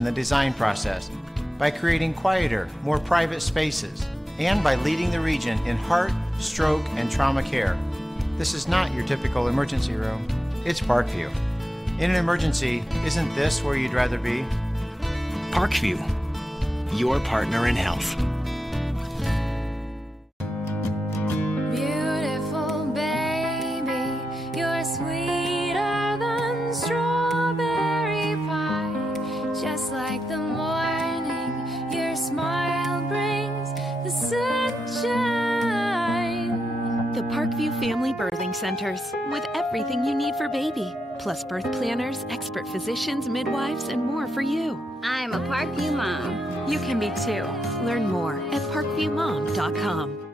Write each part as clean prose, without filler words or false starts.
in the design process by creating quieter, more private spaces, and by leading the region in heart, stroke, and trauma care. This is not your typical emergency room. It's Parkview. In an emergency, isn't this where you'd rather be? Parkview, your partner in health. Beautiful baby, you're sweeter than strawberry pie. Just like the morning, your smile brings the sunshine. The Parkview Family Birthing Centers, with everything you need for baby, plus birth planners, expert physicians, midwives, and more for you. I'm a Parkview mom. You can be too. Learn more at parkviewmom.com.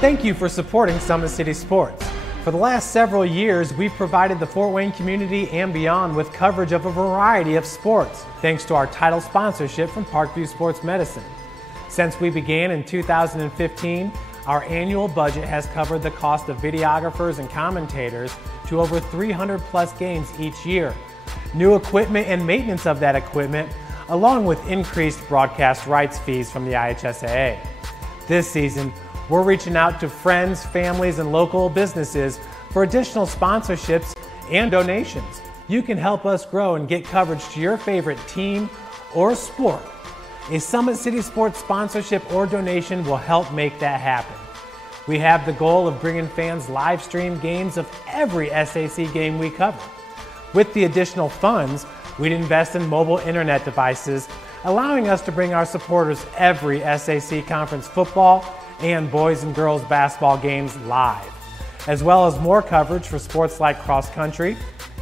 Thank you for supporting Summit City Sports. For the last several years, we've provided the Fort Wayne community and beyond with coverage of a variety of sports, thanks to our title sponsorship from Parkview Sports Medicine. Since we began in 2015, our annual budget has covered the cost of videographers and commentators to over 300 plus games each year, new equipment and maintenance of that equipment, along with increased broadcast rights fees from the IHSAA. This season, we're reaching out to friends, families, and local businesses for additional sponsorships and donations. You can help us grow and get coverage to your favorite team or sport. A Summit City Sports sponsorship or donation will help make that happen. We have the goal of bringing fans live stream games of every SAC game we cover. With the additional funds, we'd invest in mobile internet devices, allowing us to bring our supporters every SAC conference football and boys and girls basketball games live, as well as more coverage for sports like cross country,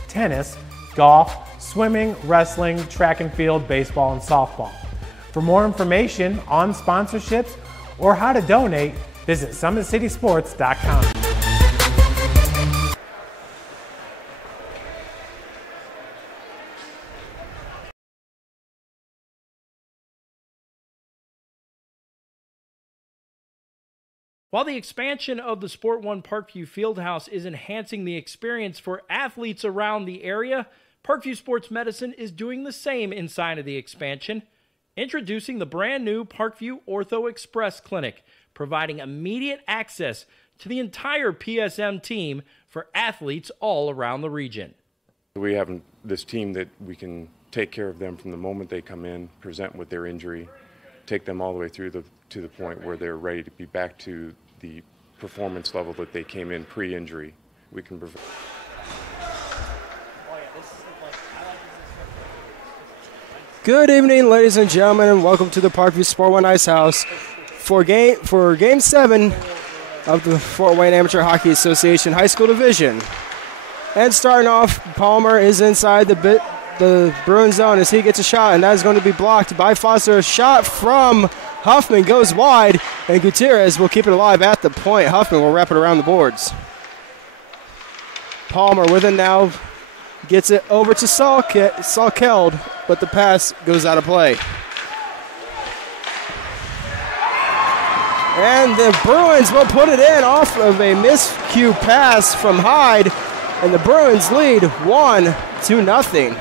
tennis, golf, swimming, wrestling, track and field, baseball, and softball. For more information on sponsorships or how to donate, visit SummitCitySports.com. While the expansion of the Sport One Parkview Fieldhouse is enhancing the experience for athletes around the area, Parkview Sports Medicine is doing the same inside of the expansion, introducing the brand new Parkview Ortho Express Clinic, providing immediate access to the entire PSM team for athletes all around the region. We have this team that we can take care of them from the moment they come in, present with their injury, take them all the way through to the point where they're ready to be back to the performance level that they came in pre-injury. We can provide. Good evening, ladies and gentlemen, and welcome to the Parkview Sport One Ice House for Game 7 of the Fort Wayne Amateur Hockey Association High School Division. And starting off, Palmer is inside the Bruin zone as he gets a shot, and that is going to be blocked by Foster. A shot from Huffman goes wide, and Gutierrez will keep it alive at the point. Huffman will wrap it around the boards. Palmer with it now, gets it over to Salkeld, but the pass goes out of play. And the Bruins will put it in off of a miscue pass from Hyde, and the Bruins lead 1-0.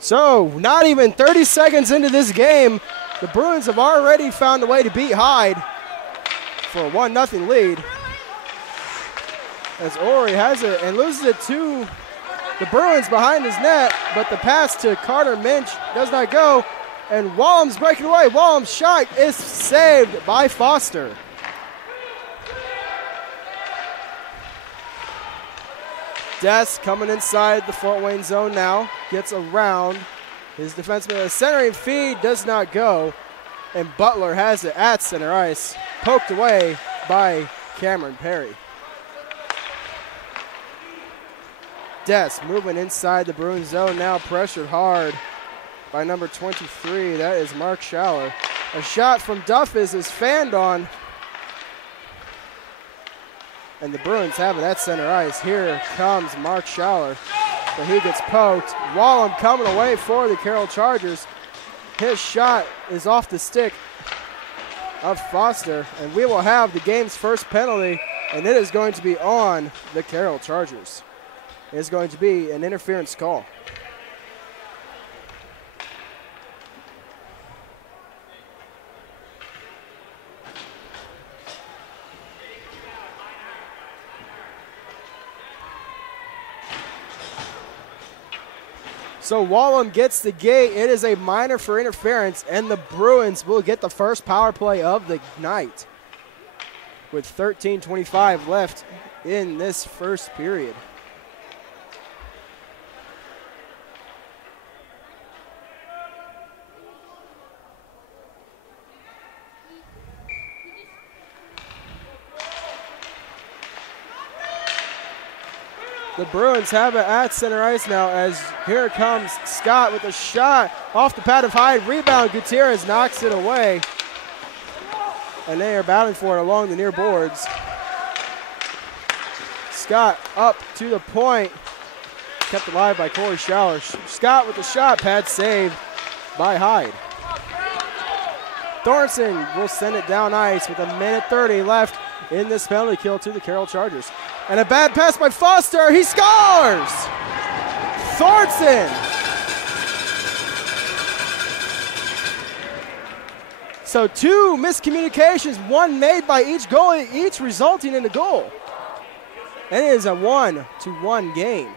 So, not even 30 seconds into this game, the Bruins have already found a way to beat Hyde for a 1-0 lead. As Ori has it and loses it to the Bruins behind his net, but the pass to Carter Minch does not go, and Wallum's breaking away. Wallum's shot is saved by Foster. Des coming inside the Fort Wayne zone now, gets around his defenseman. A centering feed does not go, and Butler has it at center ice, poked away by Cameron Perry. Des moving inside the Bruins zone now, pressured hard by number 23. That is Mark Schaller. A shot from Duffus is fanned on. And the Bruins have it at center ice. Here comes Mark Schaller, but he gets poked. Wallem coming away for the Carroll Chargers. His shot is off the stick of Foster, and we will have the game's first penalty, and it is going to be on the Carroll Chargers. It is going to be an interference call. So Wallem gets the gate. It is a minor for interference, and the Bruins will get the first power play of the night with 13:25 left in this first period. The Bruins have it at center ice now as here comes Scott with a shot off the pad of Hyde. Rebound, Gutierrez knocks it away. And they are battling for it along the near boards. Scott up to the point. Kept alive by Corey Schaller. Scott with the shot, pad saved by Hyde. Thornton will send it down ice with 1:30 left in this penalty kill to the Carroll Chargers. And a bad pass by Foster. He scores! Thornton! So 2 miscommunications, one made by each goalie, each resulting in a goal. And it is a 1-1 game.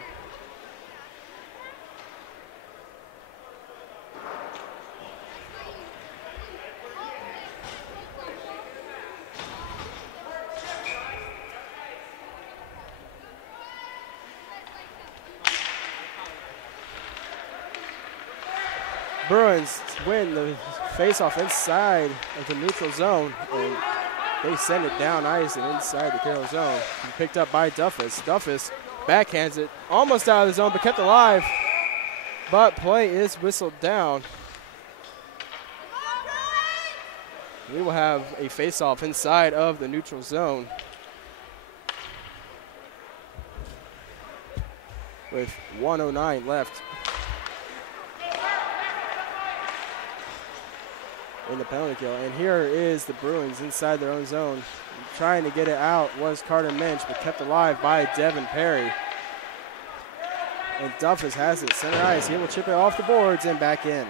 Bruins win the face-off inside of the neutral zone, and they send it down ice and inside the Carroll zone. Picked up by Duffus. Duffus backhands it almost out of the zone, but kept alive. But play is whistled down. We will have a face-off inside of the neutral zone with 1:09 left in the penalty kill. And here is the Bruins inside their own zone. Trying to get it out was Carter Minch, but kept alive by Devin Perry. And Duffus has it center ice. He will chip it off the boards and back in.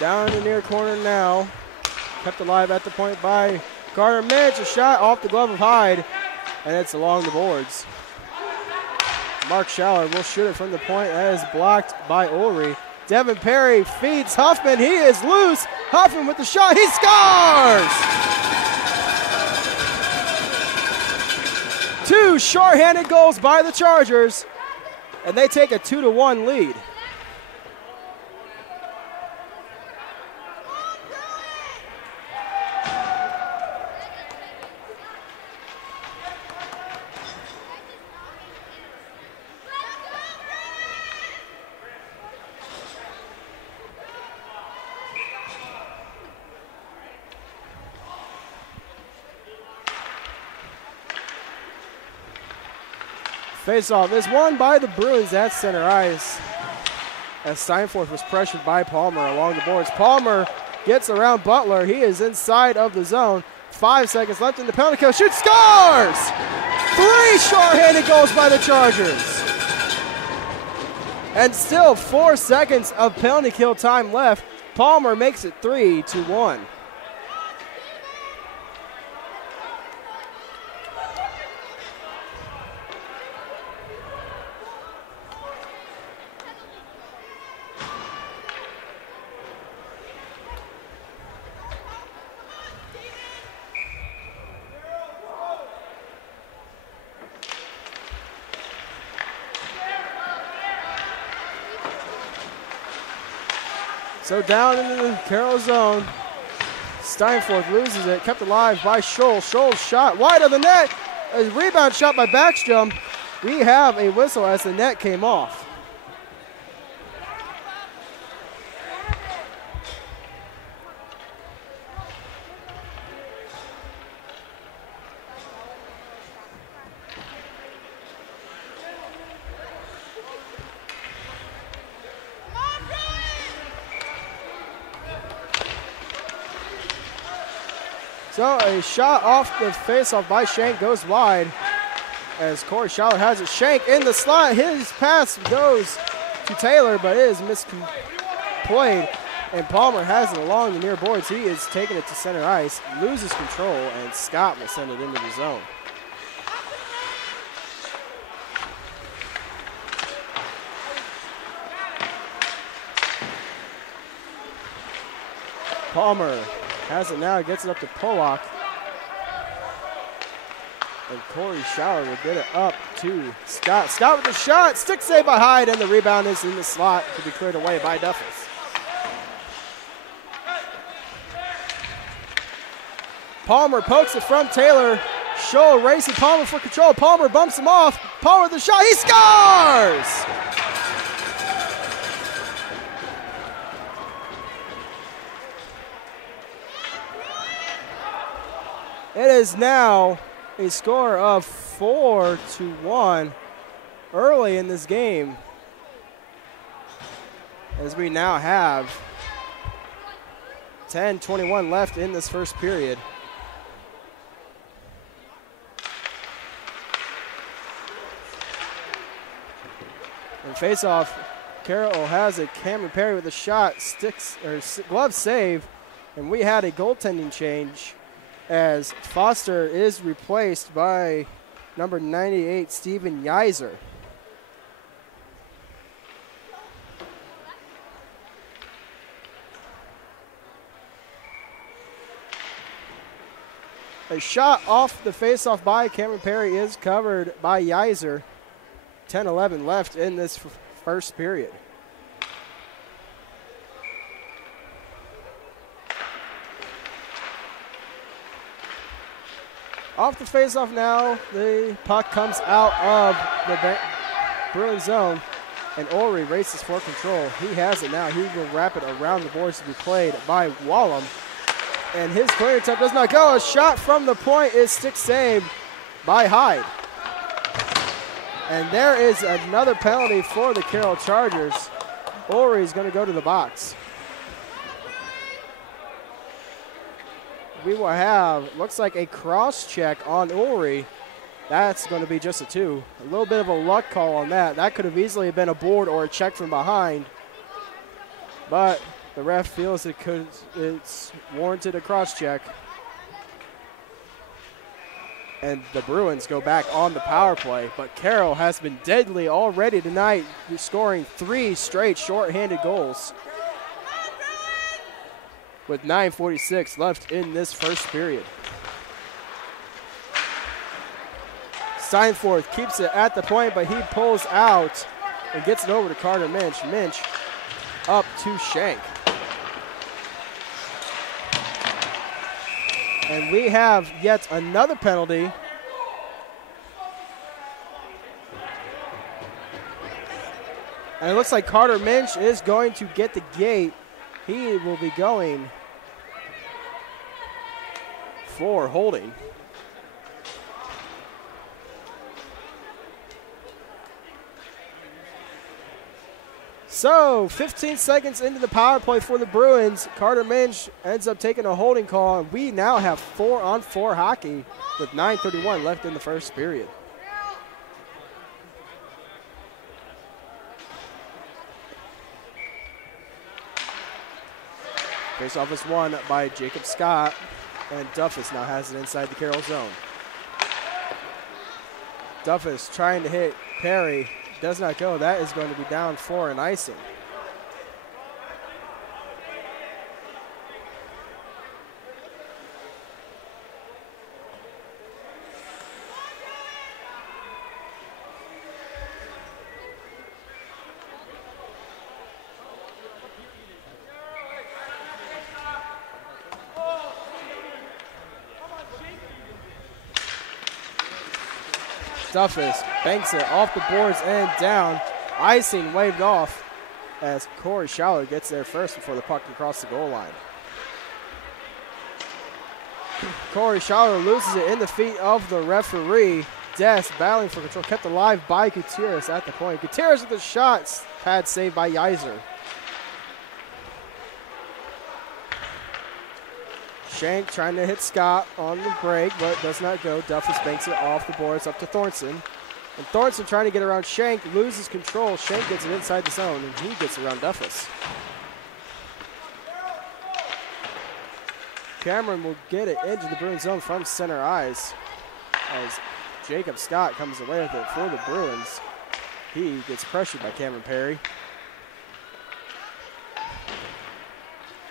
Down in the near corner now. Kept alive at the point by Carter Minch. A shot off the glove of Hyde, and it's along the boards. Mark Schaller will shoot it from the point as blocked by Ulrey. Devin Perry feeds Huffman. He is loose. Huffman with the shot. He scores! 2 shorthanded goals by the Chargers, and they take a 2-1 lead. Face-off is won by the Bruins at center ice as Steinforth was pressured by Palmer along the boards. Palmer gets around Butler. He is inside of the zone. 5 seconds left in the penalty kill. Shoots, scores! 3 shorthanded goals by the Chargers. And still 4 seconds of penalty kill time left. Palmer makes it 3-1. So down into the Carroll zone. Steinforth loses it, kept alive by Scholl. Scholl's shot wide of the net. A rebound shot by Backstrom. We have a whistle as the net came off. So a shot off the faceoff by Shank goes wide as Corey Schaller has it. Shank in the slot. His pass goes to Taylor, but it is misplayed. And Palmer has it along the near boards. He is taking it to center ice, loses control, and Scott will send it into the zone. Palmer has it now, gets it up to Pollock. And Corey Schaller will get it up to Scott. Scott with the shot, stick save by Hyde, and the rebound is in the slot to be cleared away by Duffus. Palmer pokes it from Taylor. Scholl racing Palmer for control. Palmer bumps him off. Palmer with the shot, he scores! It is now a score of 4-1 early in this game, as we now have 10:21 left in this first period. And face-off, Carroll has it. Cameron Perry with a shot, glove save, and we had a goaltending change, as Foster is replaced by number 98, Steven Yeiser. A shot off the faceoff by Cameron Perry is covered by Yeiser. 10-11 left in this first period. Off the faceoff now, the puck comes out of the Bruin zone, and Ulrey races for control. He has it now. He will wrap it around the boards to be played by Wallum. And his clearing attempt does not go. A shot from the point is stick saved by Hyde. And there is another penalty for the Carroll Chargers. Ulrey is going to go to the box. We will have, looks like a cross check on Ulrey. That's going to be just a 2. A little bit of a luck call on that. That could have easily been a board or a check from behind. But the ref feels it's warranted a cross check. And the Bruins go back on the power play. But Carroll has been deadly already tonight, scoring 3 straight shorthanded goals, with 9:46 left in this first period. Steinforth keeps it at the point, but he pulls out and gets it over to Carter Minch. Minch up to Shank. And we have yet another penalty. And it looks like Carter Minch is going to get the gate. He will be going for holding. So 15 seconds into the power play for the Bruins, Carter Minch ends up taking a holding call, and we now have 4-on-4 hockey with 9:31 left in the first period. Face-off is won by Jacob Scott, and Duffus now has it inside the Carroll zone. Duffus trying to hit Perry, does not go. That is going to be down for an icing. Duffus banks it off the boards and down. Icing waved off as Corey Schaller gets there first before the puck can cross the goal line. Corey Schaller loses it in the feet of the referee. Des battling for control, kept alive by Gutierrez at the point. Gutierrez with the shots, pad saved by Yeiser. Shank trying to hit Scott on the break, but does not go. Duffus banks it off the boards up to Thornton. And Thornton trying to get around Shank, loses control. Shank gets it inside the zone, and he gets around Duffus. Cameron will get it into the Bruins zone from center ice as Jacob Scott comes away with it for the Bruins. He gets pressured by Cameron Perry.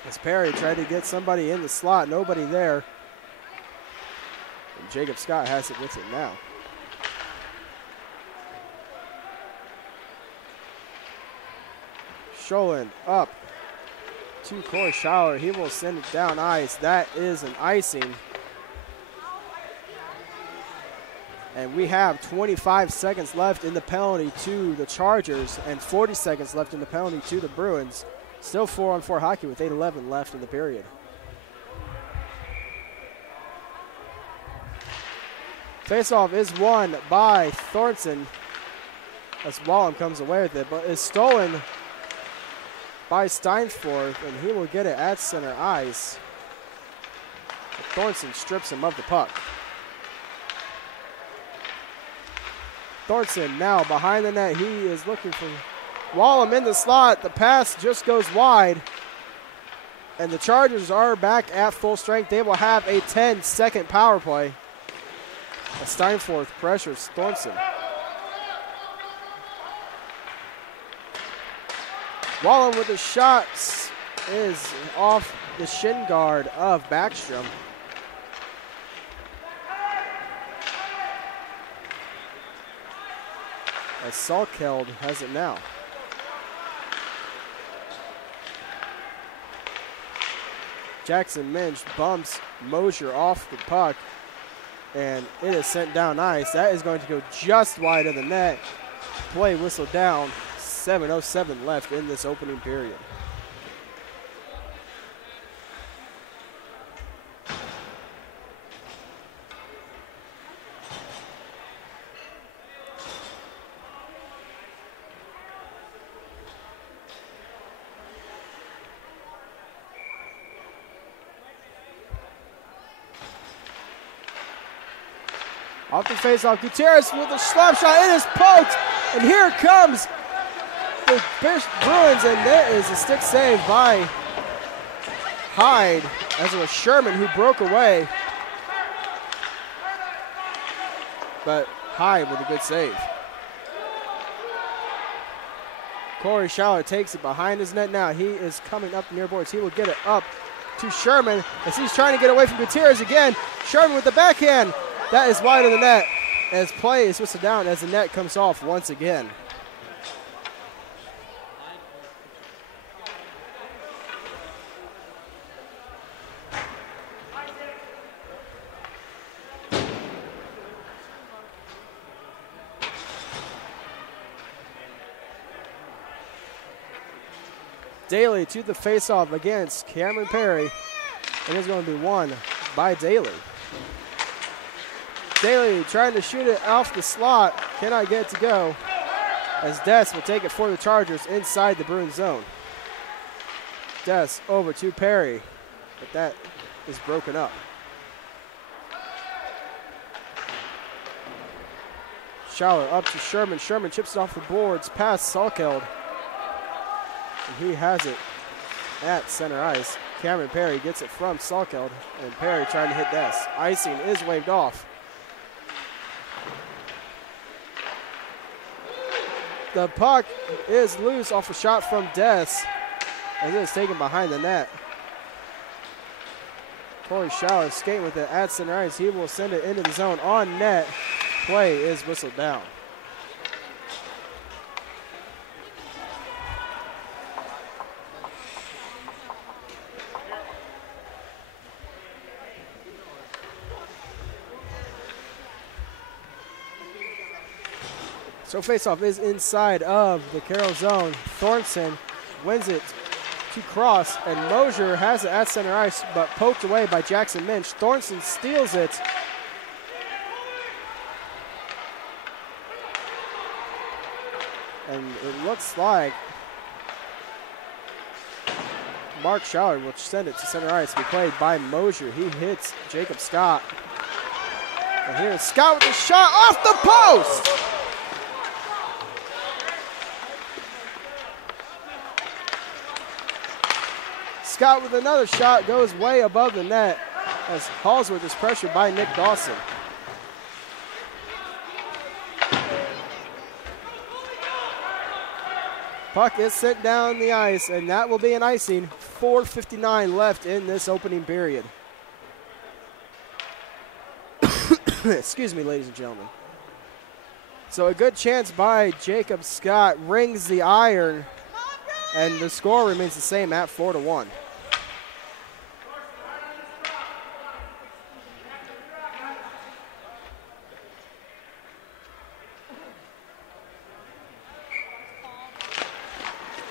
As Perry tried to get somebody in the slot, nobody there. And Jacob Scott has it with it now. Scholin up to Corey Schaller. He will send it down ice. That is an icing. And we have 25 seconds left in the penalty to the Chargers and 40 seconds left in the penalty to the Bruins. Still 4-on-4 hockey with 8:11 left in the period. Faceoff is won by Thornton as Wallem comes away with it, but is stolen by Steinforth, and he will get it at center ice. But Thornton strips him of the puck. Thornton now behind the net. He is looking for Wallem in the slot. The pass just goes wide. And the Chargers are back at full strength. They will have a 10-second power play. As Steinforth pressures Thornton. Wallem with the shots is off the shin guard of Backstrom. As Salkeld has it now. Jackson Minch bumps Mosier off the puck, and it is sent down ice. That is going to go just wide of the net. Play whistled down. 7:07 left in this opening period. Off the faceoff, Gutierrez with a slap shot. It is poked, and here comes the Bruins, and that is a stick save by Hyde, as it was Sherman who broke away. But Hyde with a good save. Corey Schaller takes it behind his net now. He is coming up the near boards. He will get it up to Sherman as he's trying to get away from Gutierrez again. Sherman with the backhand. That is wide of the net as play is whistled down as the net comes off once again. Daly to the faceoff against Cameron Perry. It is going to be won by Daly. Daly trying to shoot it off the slot. Cannot get it to go. As Des will take it for the Chargers inside the Bruins zone. Des over to Perry. But that is broken up. Schaller up to Sherman. Sherman chips it off the boards past Salkeld. And he has it at center ice. Cameron Perry gets it from Salkeld. And Perry trying to hit Des. Icing is waved off. The puck is loose off a shot from Des, as it is taken behind the net. Corey Schaller skating with it at center ice. He will send it into the zone on net. Play is whistled down. So faceoff is inside of the Carroll zone. Thornton wins it to cross, and Mosier has it at center ice, but poked away by Jackson Minch. Thornton steals it. And it looks like Mark Schauer will send it to center ice to be played by Mosier. He hits Jacob Scott. And here's Scott with the shot off the post! Scott with another shot goes way above the net as Hallsworth is pressured by Nick Dawson. Puck is sent down the ice, and that will be an icing. 4:59 left in this opening period. Excuse me, ladies and gentlemen. So a good chance by Jacob Scott rings the iron, and the score remains the same at 4-1.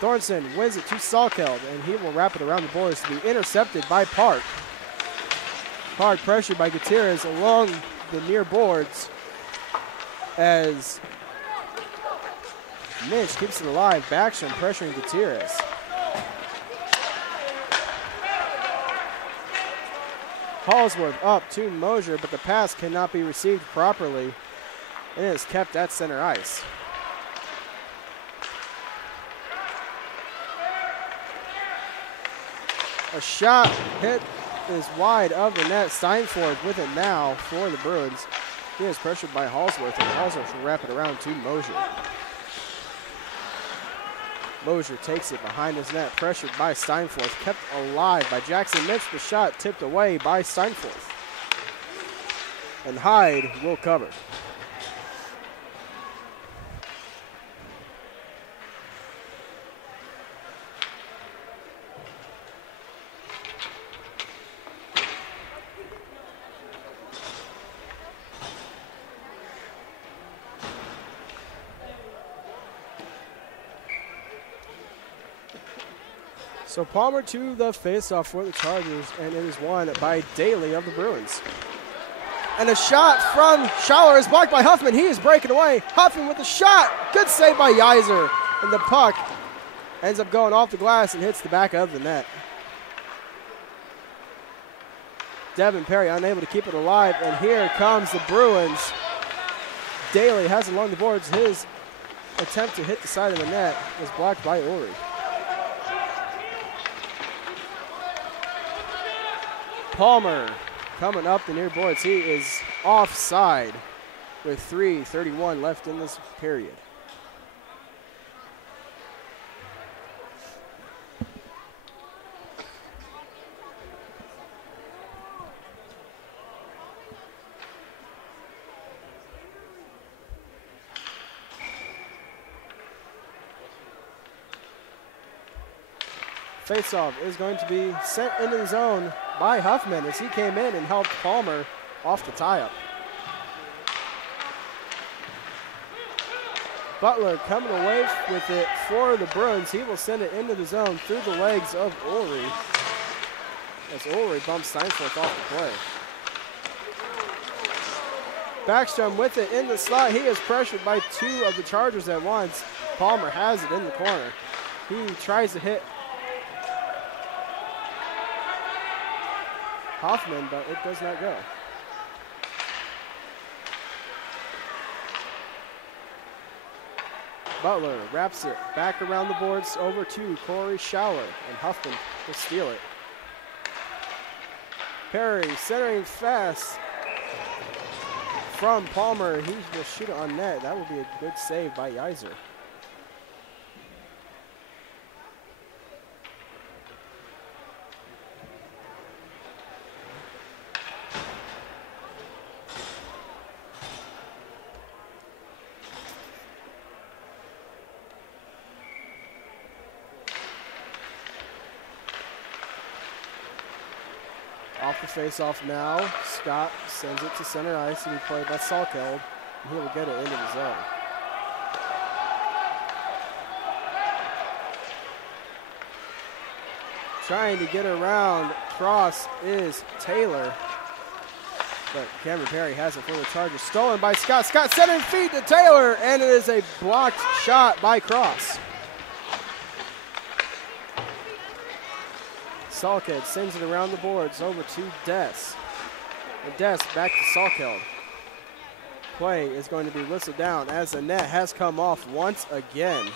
Thornton wins it to Salkeld, and he will wrap it around the boards to be intercepted by Park. Park pressured by Gutierrez along the near boards as Minch keeps it alive. Backstrom pressuring Gutierrez. Hallsworth up to Mosier, but the pass cannot be received properly, and it is kept at center ice. A shot hit is wide of the net. Steinford with it now for the Bruins. He is pressured by Hallsworth, and Hallsworth will wrap it around to Mosier. Mosier takes it behind his net, pressured by Steinford, kept alive by Jackson Minch. The shot tipped away by Steinford. And Hyde will cover. So Palmer to the faceoff for the Chargers, and it is won by Daly of the Bruins. And a shot from Schauer is blocked by Huffman. He is breaking away. Huffman with the shot. Good save by Yeiser. And the puck ends up going off the glass and hits the back of the net. Devin Perry unable to keep it alive, and here comes the Bruins. Daly has it along the boards. His attempt to hit the side of the net was blocked by Ori. Palmer coming up the near boards. He is offside with 3:31 left in this period. Faceoff is going to be sent into the zone by Huffman as he came in and helped Palmer off the tie-up. Butler coming away with it for the Bruins. He will send it into the zone through the legs of Ulrey as Ulrey bumps Steinfort off the play. Backstrom with it in the slot. He is pressured by two of the Chargers at once. Palmer has it in the corner. He tries to hit Hoffman, but it does not go. Butler wraps it back around the boards over to Corey Schauer, and Huffman will steal it. Perry centering fast from Palmer. He will shoot it on net. That will be a good save by Yeiser. Off the face-off now. Scott sends it to center ice to be played by Salkeld, and he will get it into the zone. trying to get around. Cross is Taylor. But Cameron Perry has it for the Chargers. Stolen by Scott. Scott centering feed to Taylor, and it is a blocked shot by Cross. Salkeld sends it around the boards over to Des. And Des back to Salkeld. Play is going to be whistled down as the net has come off once again.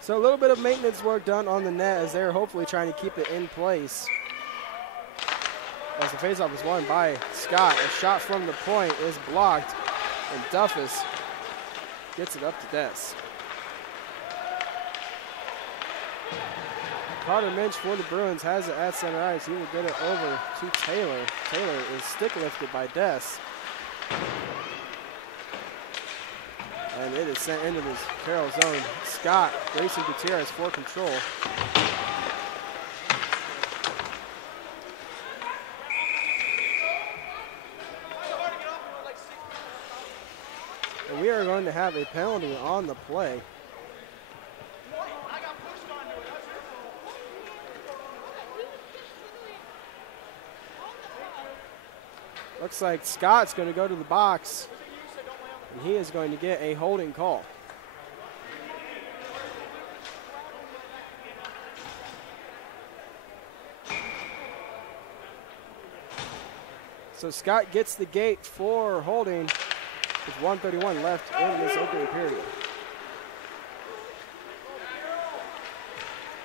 So a little bit of maintenance work done on the net as they're hopefully trying to keep it in place. As the faceoff is won by Scott, a shot from the point is blocked, and Duffus gets it up to Des. Carter Minch for the Bruins has it at center ice. He will get it over to Taylor. Taylor is stick lifted by Des. And it is sent into this Carroll zone. Scott racing Gutierrez for control. And we are going to have a penalty on the play. Looks like Scott's going to go to the box. And he is going to get a holding call. So Scott gets the gate for holding with 1:31 left in this opening period.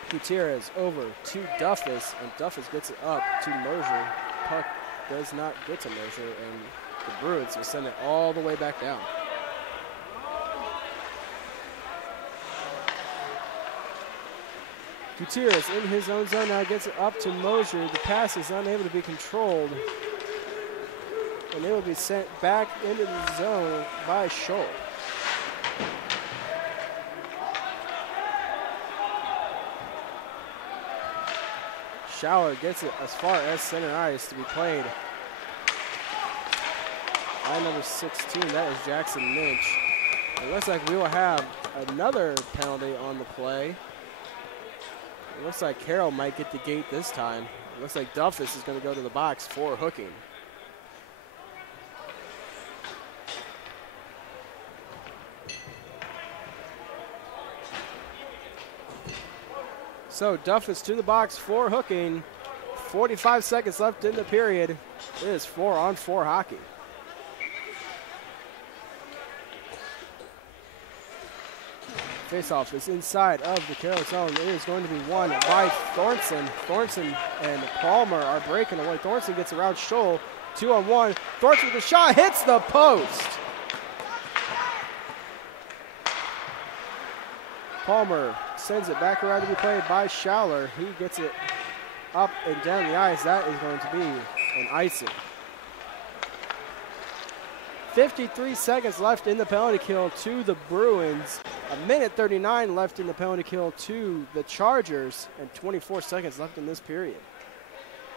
Gutierrez over to Duffus, and Duffus gets it up to Mosier. Puck does not get to Mosier, and the Bruins will send it all the way back down. Gutierrez in his own zone now gets it up to Mosier. The pass is unable to be controlled, and it will be sent back into the zone by Scholl. Schauer gets it as far as center ice to be played by number 16, that is Jackson Minch. It looks like we will have another penalty on the play. It looks like Carroll might get the gate this time. It looks like Duffus is going to go to the box for hooking. So Duffus to the box for hooking. 45 seconds left in the period. It is 4-on-4 hockey. Faceoff is inside of the Carroll zone. It is going to be won by Thornton. Thornton and Palmer are breaking away. Thornton gets around Scholl. 2-on-1. Thornton with a shot, hits the post. Palmer sends it back around to be played by Schauer. He gets it up and down the ice. That is going to be an icing. 53 seconds left in the penalty kill to the Bruins. 1:39 left in the penalty kill to the Chargers, and 24 seconds left in this period.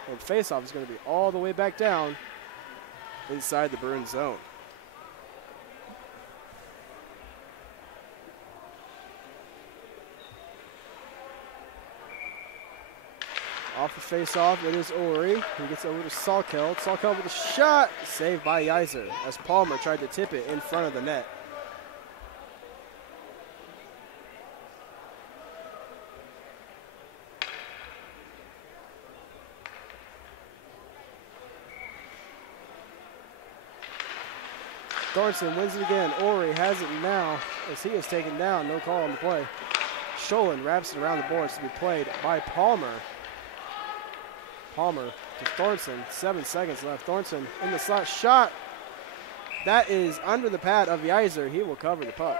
And faceoff is going to be all the way back down inside the Bruins zone. Off the face-off, it is Ori. He gets over to Salkeld. Salkeld with a shot, saved by Yeiser as Palmer tried to tip it in front of the net. Thornton wins it again. Ori has it now as he is taken down. No call on the play. Scholin wraps it around the boards to be played by Palmer. Palmer to Thornton. 7 seconds left. Thornton in the slot. Shot. That is under the pad of Yeiser. He will cover the puck.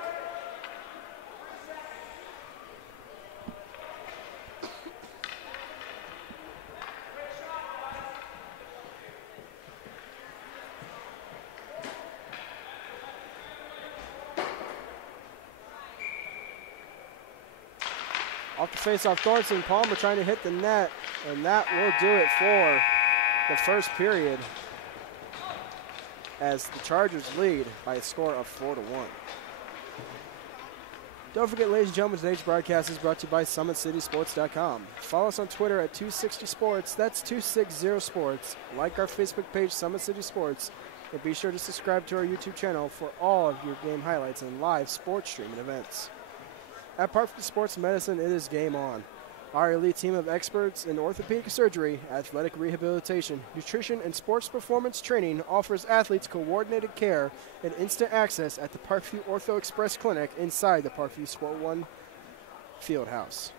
Off the face-off, Thornton. Palmer trying to hit the net, and that will do it for the first period as the Chargers lead by a score of 4-1. Don't forget, ladies and gentlemen, today's broadcast is brought to you by SummitCitySports.com. Follow us on Twitter at 260sports. That's 260sports. Like our Facebook page, Summit City Sports. And be sure to subscribe to our YouTube channel for all of your game highlights and live sports streaming events. At Parkview Sports Medicine, it is game on. Our elite team of experts in orthopedic surgery, athletic rehabilitation, nutrition, and sports performance training offers athletes coordinated care and instant access at the Parkview Ortho Express Clinic inside the Parkview Sport 1 Fieldhouse.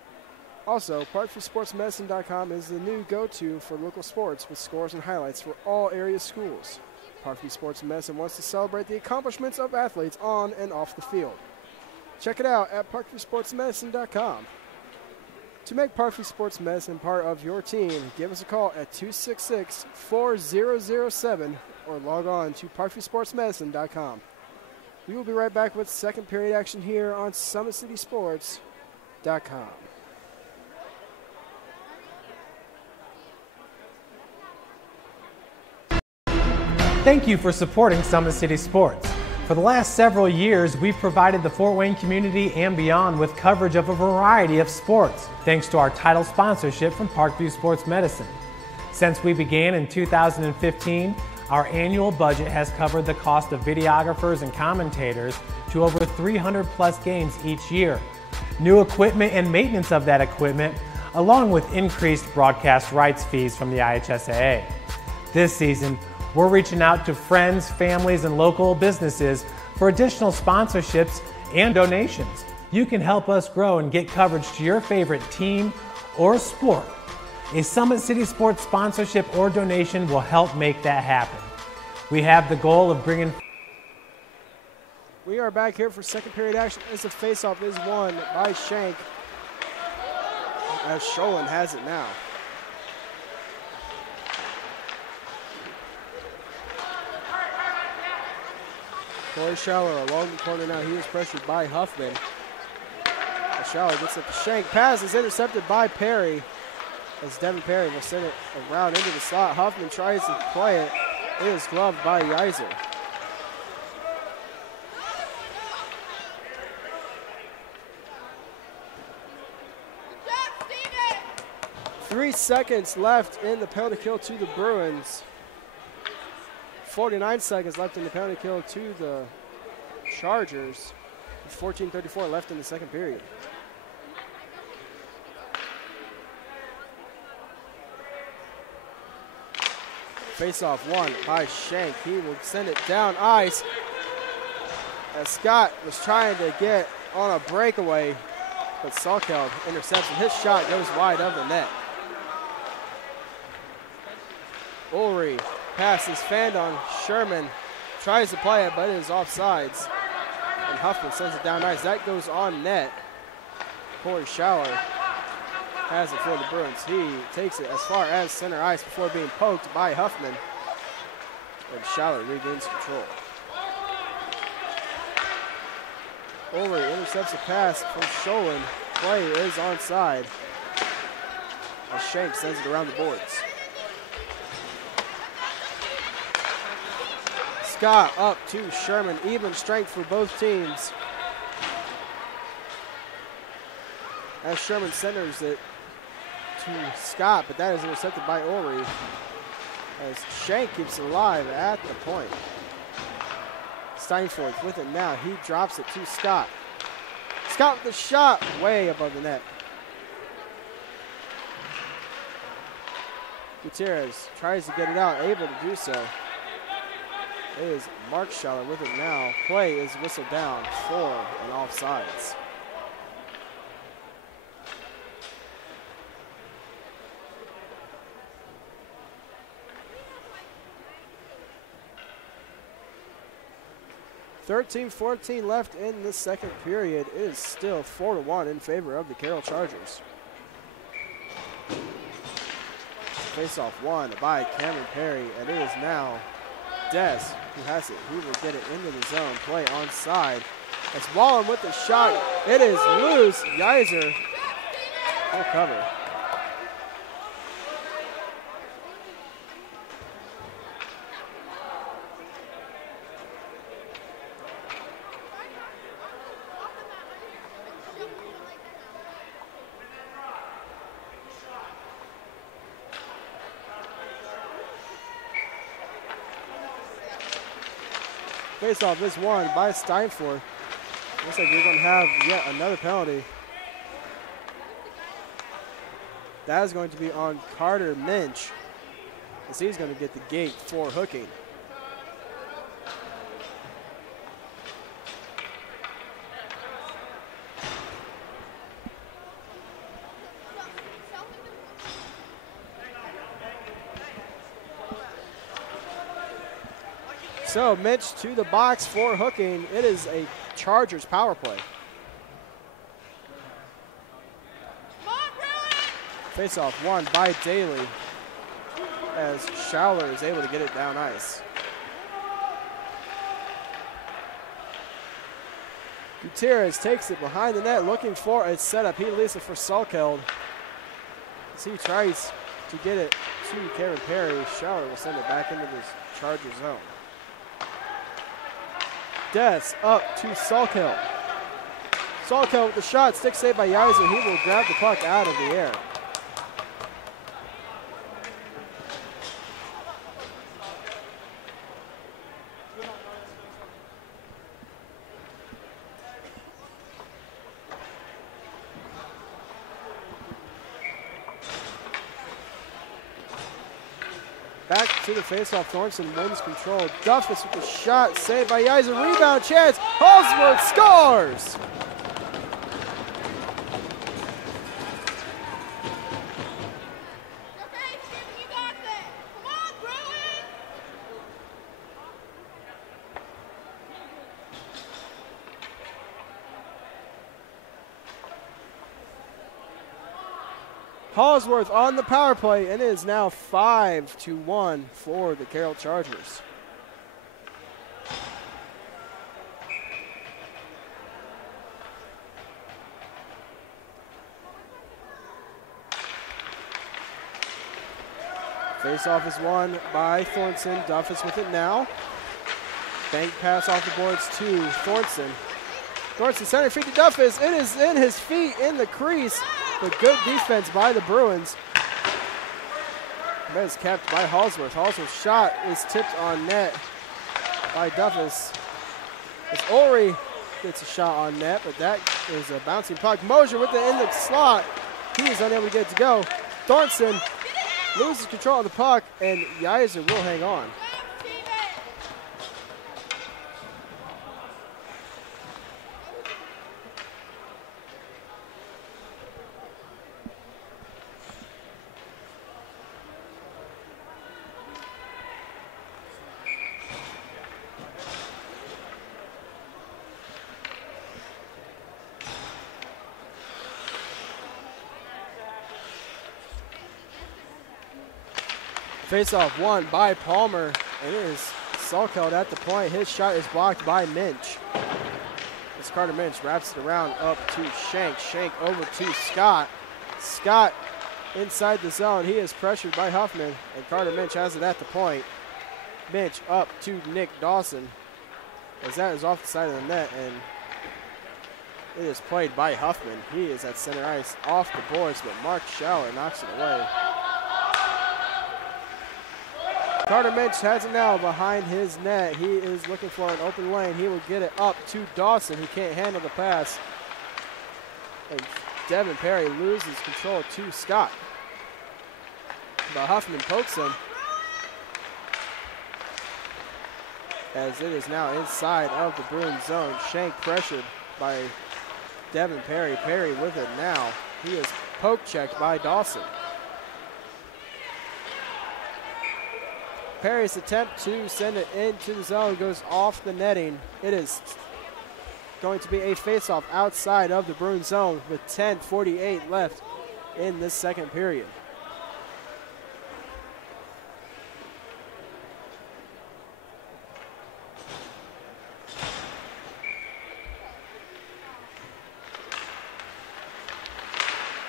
Also, ParkviewSportsMedicine.com is the new go-to for local sports with scores and highlights for all area schools. Parkview Sports Medicine wants to celebrate the accomplishments of athletes on and off the field. Check it out at ParkviewSportsMedicine.com. To make Parkview Sports Medicine part of your team, give us a call at 266-4007 or log on to ParkviewSportsMedicine.com. We will be right back with second period action here on SummitCitySports.com. Thank you for supporting Summit City Sports. For the last several years, we've provided the Fort Wayne community and beyond with coverage of a variety of sports, thanks to our title sponsorship from Parkview Sports Medicine. Since we began in 2015, our annual budget has covered the cost of videographers and commentators to over 300 plus games each year. New equipment and maintenance of that equipment, along with increased broadcast rights fees from the IHSAA. This season, we're reaching out to friends, families, and local businesses for additional sponsorships and donations. You can help us grow and get coverage to your favorite team or sport. A Summit City Sports sponsorship or donation will help make that happen. We have the goal of bringing... We are back here for second period action as the faceoff is won by Shank, as Sholin has it now. Corey Schaller along the corner now. He is pressured by Huffman. Schaller gets up to Shank. Pass is intercepted by Perry, as Devin Perry will send it around into the slot. Huffman tries to play it. It is gloved by Yeiser. Three seconds left in the penalty kill to the Bruins. 49 seconds left in the penalty kill to the Chargers. 14:34 left in the second period. Face-off won by Shank. He will send it down ice as Scott was trying to get on a breakaway, but Salkeld intercepts and his shot goes wide of the net. Ulrey passes fanned on Sherman, tries to play it, but it is offsides. And Huffman sends it down ice. That goes on net. Corey Schaller has it for the Bruins. He takes it as far as center ice before being poked by Huffman. And Schaller regains control. Ulrey intercepts a pass from Sholin. Play is onside as Shank sends it around the boards. Scott up to Sherman. Even strength for both teams. As Sherman centers it to Scott, but that is intercepted by Ulrey. As Shank keeps it alive at the point. Steinfort with it now. He drops it to Scott. Scott with the shot way above the net. Gutierrez tries to get it out, able to do so. It is Mark Schaller with it now. Play is whistled down for an offsides. .14 left in the second period. It is still 4-1 in favor of the Carroll Chargers. Face-off won by Cameron Perry, and it is now Des who has it. He will get it into the zone. Play onside. It's Wallen with the shot. It is loose. Yeiser full cover. Face-off is won by Steinfort. Looks like we're going to have yet another penalty. That is going to be on Carter Minch, as he's going to get the gate for hooking. So Mitch to the box for hooking. It is a Chargers power play. Face-off won by Daly as Schouler is able to get it down ice. Gutierrez takes it behind the net looking for a setup. He leaves it for Salkeld as he tries to get it to Kevin Perry. Schouler will send it back into the Charger zone. Des up to Salkeld. Salkeld with the shot, stick saved by Yizer. He will grab the puck out of the air. Back to the faceoff. Thornton wins control. Duffus with the shot. Saved by Yizer. Rebound chance. Halsworth scores. Halsworth on the power play, and it is now 5-1 for the Carroll Chargers. Face-off is won by Thornton. Duffus with it now. Bank pass off the boards to Thornton. Thornton center feet to Duffus. It is in his feet in the crease. But good defense by the Bruins. That is kept by Halsworth. Halsworth's shot is tipped on net by Duffus. As Ori gets a shot on net, but that is a bouncing puck. Mosier with it in the slot. He is unable to get it to go. Thornton loses control of the puck, and Yizer will hang on. Face-off won by Palmer, and it is Salkeld at the point. His shot is blocked by Minch. As Carter Minch wraps it around up to Shank. Shank over to Scott. Scott inside the zone. He is pressured by Huffman, and Carter Minch has it at the point. Minch up to Nick Dawson, as that is off the side of the net, and it is played by Huffman. He is at center ice off the boards, but Mark Schauer knocks it away. Carter Minch has it now behind his net. He is looking for an open lane. He will get it up to Dawson. He can't handle the pass. And Devin Perry loses control to Scott. But Huffman pokes him, as it is now inside of the Bruins zone. Shank pressured by Devin Perry. Perry with it now. He is poke checked by Dawson. Perry's attempt to send it into the zone goes off the netting. It is going to be a face-off outside of the Bruins zone with 10:48 left in this second period.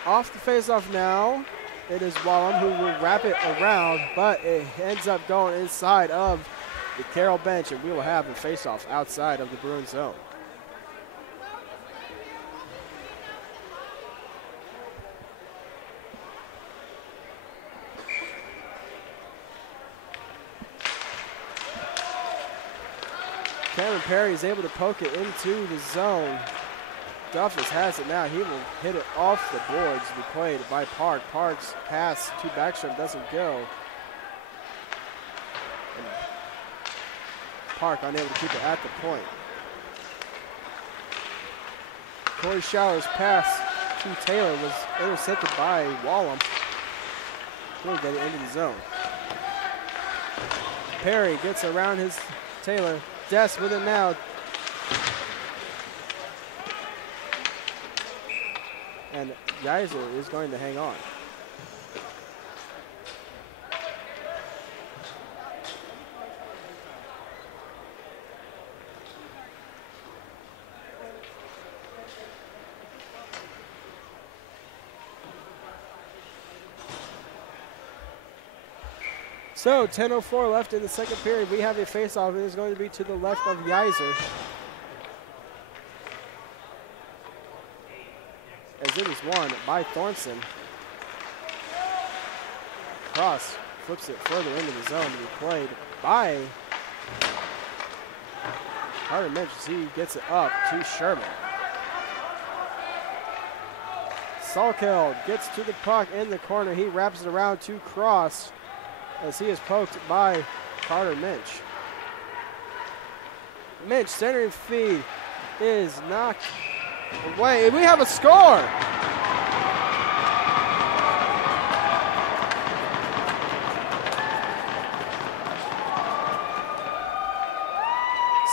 Off the face-off now. It is Wallum who will wrap it around, but it ends up going inside of the Carroll bench, and we will have a face-off outside of the Bruin zone. Cameron Perry is able to poke it into the zone. Duffus has it now. He will hit it off the boards to be played by Park. Park's pass to Backstrom doesn't go. And Park unable to keep it at the point. Corey Showers' pass to Taylor was intercepted by Wallum. He'll get it into the zone. Perry gets around his Taylor. Des with it now. And Geyser is going to hang on. So 10:04 left in the second period. We have a face-off. It is going to be to the left of Geyser. As it is won by Thornton. Cross flips it further into the zone to be played by Carter Minch as he gets it up to Sherman. Salkeld gets to the puck in the corner. He wraps it around to Cross as he is poked by Carter Minch. Minch centering feed is knocked away. We have a score.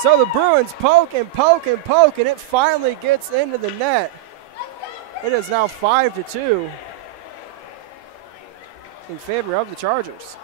So the Bruins poke and poke and poke, and it finally gets into the net. It is now 5-2 in favor of the Chargers.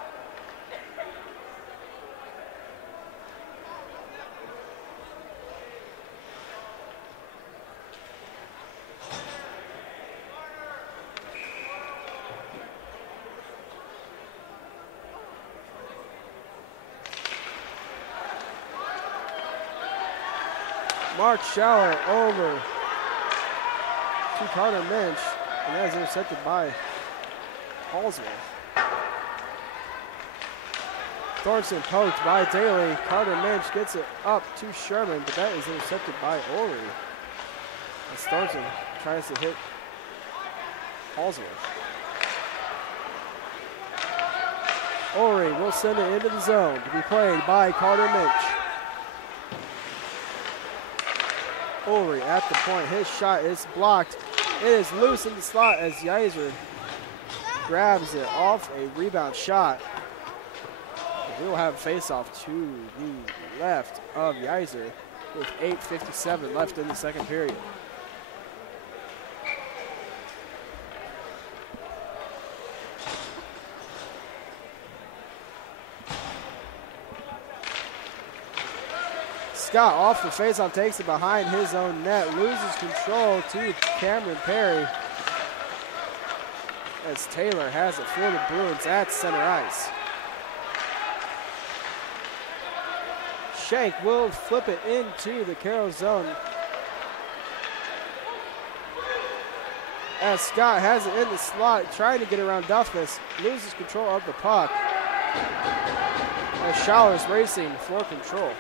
Mark Schauer over to Carter Minch, and that is intercepted by Halsworth. Thornton poked by Daly. Carter Minch gets it up to Sherman, but that is intercepted by Ory. As Thornton tries to hit Halsworth. Ory will send it into the zone to be played by Carter Minch. Ulrey at the point. His shot is blocked. It is loose in the slot as Geyser grabs it off a rebound shot. We will have a face-off to the left of Geyser with 8:57 left in the second period. Scott off the faceoff, takes it behind his own net, loses control to Cameron Perry as Taylor has it for the Bruins at center ice. Shank will flip it into the Carroll zone as Scott has it in the slot, trying to get around Duffness, loses control of the puck as Showers racing for control.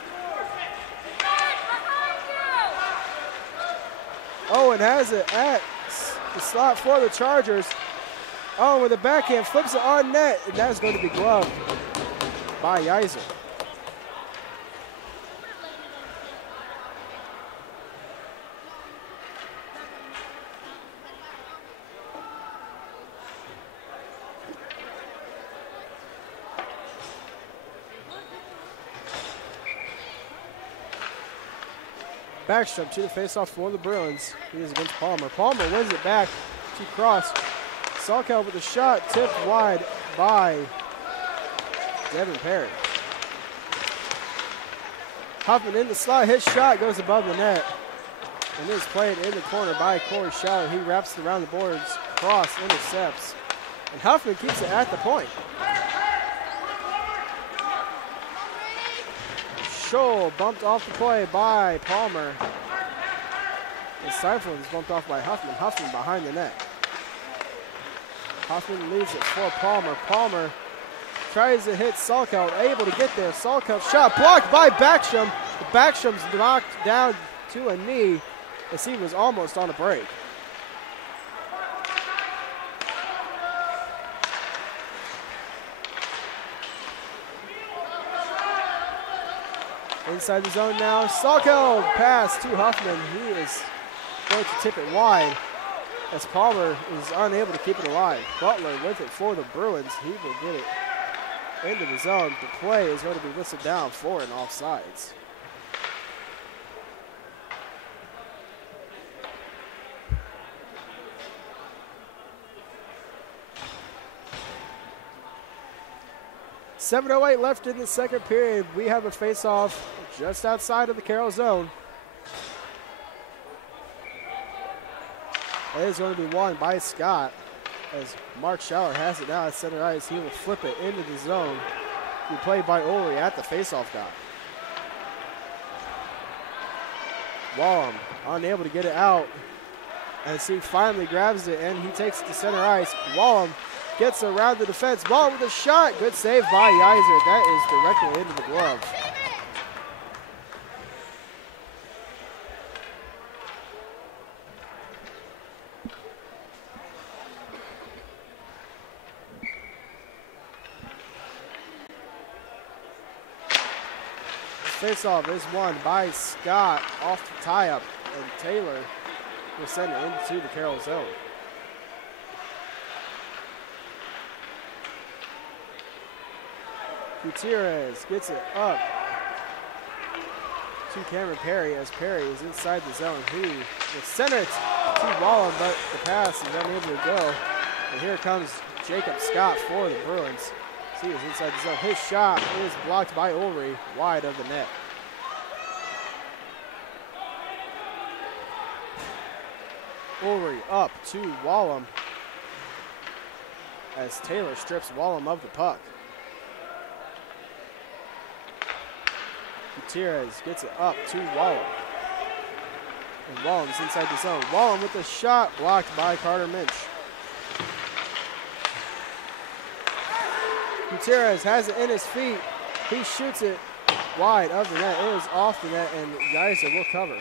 Owen has it at the slot for the Chargers. Owen with a backhand, flips it on net, and that's going to be gloved by Geyser. Backstrom to the faceoff for the Bruins. He is against Palmer. Palmer wins it back to Cross. Salkeld with a shot tipped wide by Devin Perry. Huffman in the slot. His shot goes above the net. And is played in the corner by Corey Scheller. He wraps it around the boards, cross, intercepts. And Huffman keeps it at the point. Scholl bumped off the play by Palmer. And Seifel is bumped off by Huffman. Huffman behind the net. Huffman leaves it for Palmer. Palmer tries to hit Salkeld, able to get there. Salkeld shot blocked by Backstrom. Backstrom's knocked down to a knee as he was almost on a break. Inside the zone now, Salkeld pass to Huffman. He is going to tip it wide as Palmer is unable to keep it alive. Butler with it for the Bruins. He will get it into the zone. The play is going to be whistled down for an offsides. .7:08 left in the second period. We have a face-off just outside of the Carroll zone. It is going to be won by Scott as Mark Schaller has it now at center ice. He will flip it into the zone. Be played by Ulrich at the face-off dot. Wallum unable to get it out as he finally grabs it and he takes it to center ice. Wallum gets around the defense. Wallum with a shot. Good save by Yeiser. That is directly into the glove. Face-off is won by Scott off the tie-up, and Taylor will send it into the Carroll zone. Gutierrez gets it up to Cameron Perry as Perry is inside the zone. He will send it to Wallum, but the pass is unable to go. And here comes Jacob Scott for the Bruins. He is inside the zone. His shot is blocked by Ulrich, wide of the net. Ulrich up to Wallum as Taylor strips Wallum of the puck. Gutierrez gets it up to Wallum. And Wallum is inside the zone. Wallum with the shot blocked by Carter Minch. Gutierrez has it in his feet. He shoots it wide of the net. It is off the net, and Geiser will cover.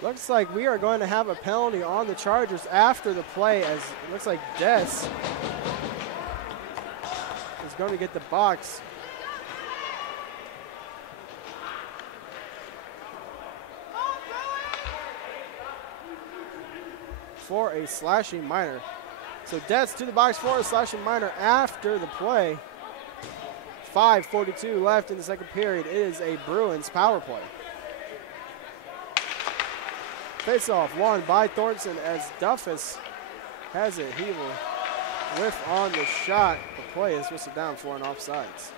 Looks like we are going to have a penalty on the Chargers after the play, as it looks like Des is going to get the box. For a slashing minor. So Des to the box for a slashing minor after the play. 5:42 left in the second period. It is a Bruins power play. Face-off won by Thornton as Duffus has it. He will whiff on the shot. The play is whistled down for an offsides.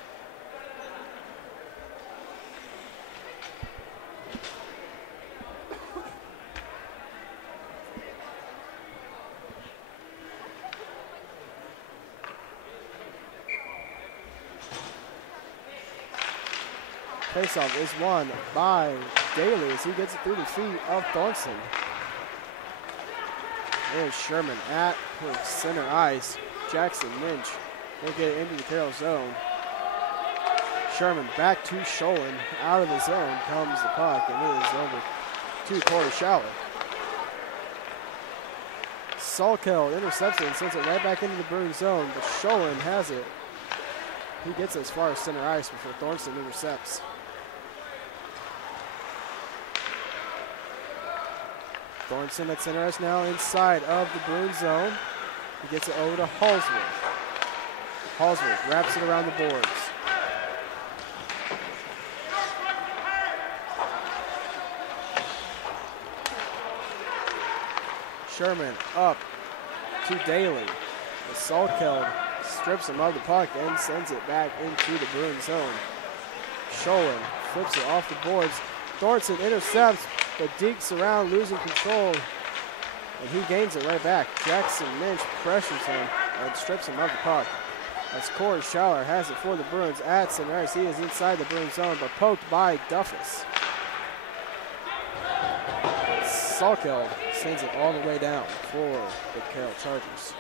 Faceoff is won by Daly as he gets it through the feet of Thornton. There's Sherman at center ice. Jackson Lynch will get it into the Carroll zone. Sherman back to Scholin. Out of the zone comes the puck, and it is over to Corey Schaller. Salkeld intercepts it and sends it right back into the Bruins zone, but Scholin has it. He gets as far as center ice before Thornton intercepts. Thornton at center ice now inside of the Bruins zone. He gets it over to Halsworth. Halsworth wraps it around the boards. Sherman up to Daly. Salkeld strips him of the puck and sends it back into the Bruin zone. Scholin flips it off the boards. Thornton intercepts, but dekes around, losing control, and he gains it right back. Jackson Lynch pressures him and strips him of the puck. As Corey Schaller has it for the Bruins at center ice. He is inside the Bruin zone, but poked by Duffus. Salkeld sends it all the way down for the Carroll Chargers.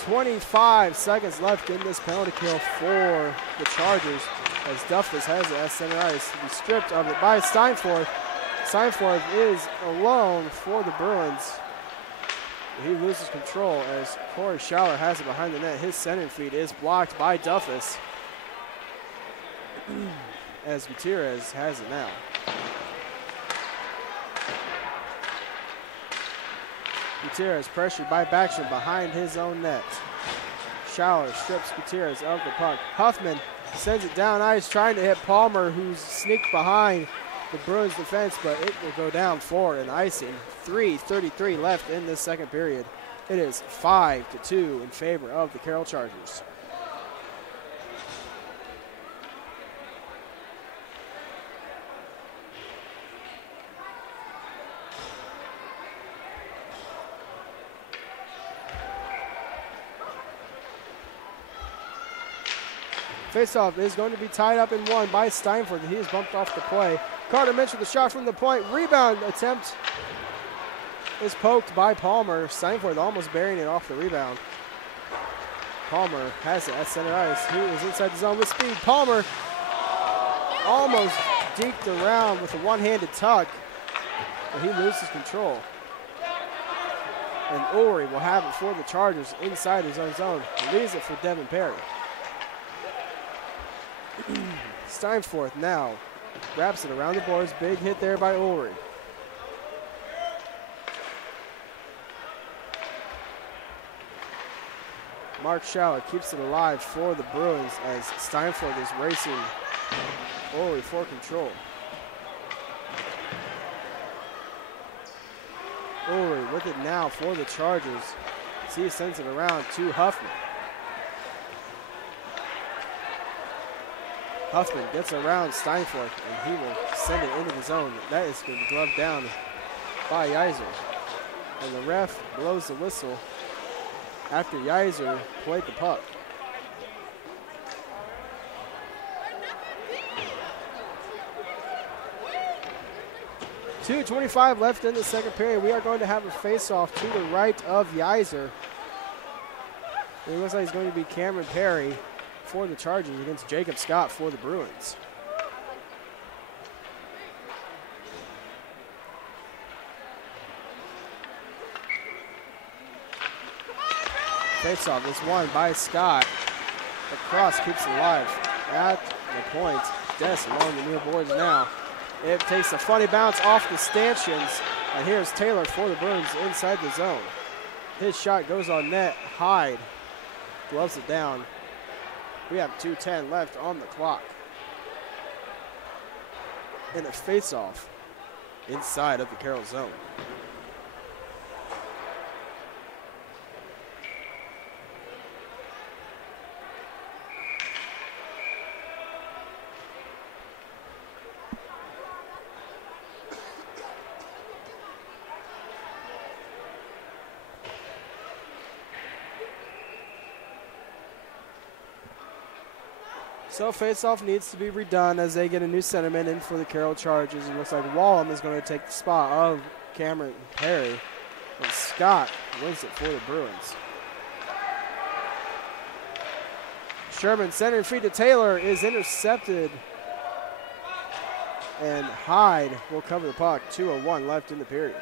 25 seconds left in this penalty kill for the Chargers as Duffus has it at center ice to be stripped of it by Steinforth. Steinforth is alone for the Bruins. He loses control as Corey Schaller has it behind the net. His center feed is blocked by Duffus as Gutierrez has it now. Gutierrez pressured by Backstrom behind his own net. Schaller strips Gutierrez of the puck. Huffman sends it down ice, trying to hit Palmer, who's sneaked behind the Bruins defense, but it will go down for an icing. 3:33 left in this second period. It is 5-2 in favor of the Carroll Chargers. Faceoff is going to be tied up in one by Steinford, and he is bumped off the play. Carter Minch with the shot from the point. Rebound attempt is poked by Palmer. Steinford almost burying it off the rebound. Palmer has it at center ice. He is inside the zone with speed. Palmer almost deked around with a one-handed tuck, but he loses control. And Ulrey will have it for the Chargers inside his own zone. He leaves it for Devin Perry. Steinforth now wraps it around the boards. Big hit there by Ulrey. Mark Schaller keeps it alive for the Bruins as Steinforth is racing Ulrey for control. Ulrey with it now for the Chargers. He sends it around to Huffman. Huffman gets around Steinforth, and he will send it into the zone. That is going to be gloved down by Yeiser. And the ref blows the whistle after Yeiser played the puck. .2:25 left in the second period. We are going to have a face-off to the right of Yeiser. It looks like it's going to be Cameron Perry for the Chargers against Jacob Scott for the Bruins. Faceoff is won by Scott. The cross keeps it alive at the point. Des along the near boards now. It takes a funny bounce off the stanchions, and here's Taylor for the Bruins inside the zone. His shot goes on net. Hyde gloves it down. We have 2:10 left on the clock. In a face-off inside of the Carroll zone. So face-off needs to be redone as they get a new centerman in for the Carroll Chargers. It looks like Wallum is going to take the spot of Cameron Perry. And Scott wins it for the Bruins. Sherman center feed to Taylor is intercepted. And Hyde will cover the puck. 2:01 left in the period.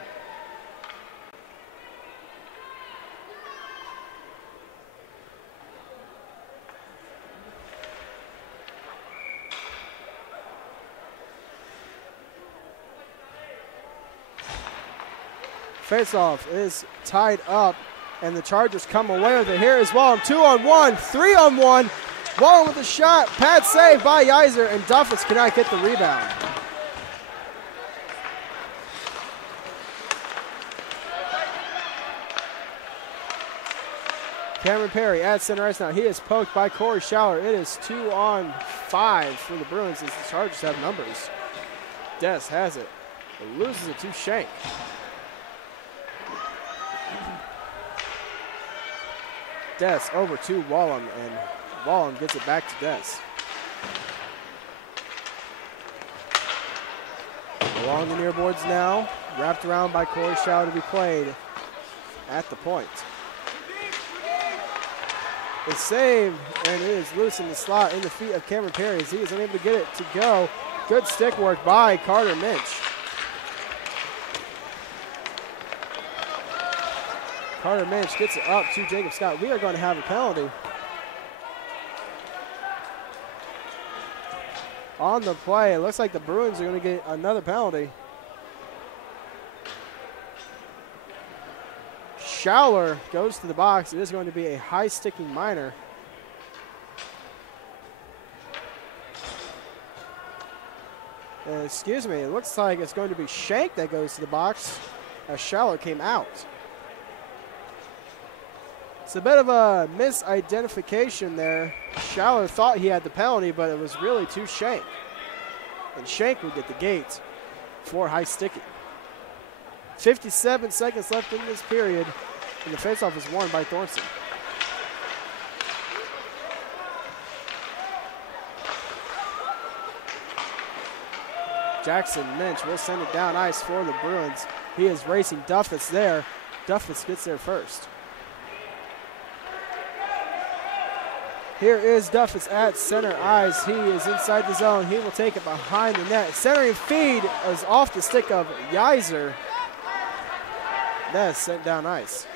Faceoff is tied up, and the Chargers come away with it. Here is Wallum, 2-on-1, 3-on-1. Wallum with a shot, pad save by Yeiser, and Duffus cannot get the rebound. Cameron Perry at center ice now. He is poked by Corey Schaller. It is 2-on-5 for the Bruins as the Chargers have numbers. Des has it, but loses it to Shank. Des over to Wallum, and Wallum gets it back to Des. Along the near boards now, wrapped around by Corey Schaller to be played at the point. It's saved, and it is loose in the slot in the feet of Cameron Perry as he is unable to get it to go. Good stick work by Carter Minch. Carter Minch gets it up to Jacob Scott. We are going to have a penalty on the play. It looks like the Bruins are going to get another penalty. Schaller goes to the box. It is going to be a high sticking minor. Excuse me, it looks like it's going to be Shank that goes to the box as Schaller came out. It's a bit of a misidentification there. Schaller thought he had the penalty, but it was really to Shank. And Shank will get the gate for high sticking. 57 seconds left in this period, and the faceoff is won by Thornton. Jackson Minch will send it down ice for the Bruins. He is racing Duffus there. Duffus gets there first. Here is Duffus at center ice. He is inside the zone. He will take it behind the net. Centering feed is off the stick of Yeiser. That is sent down ice.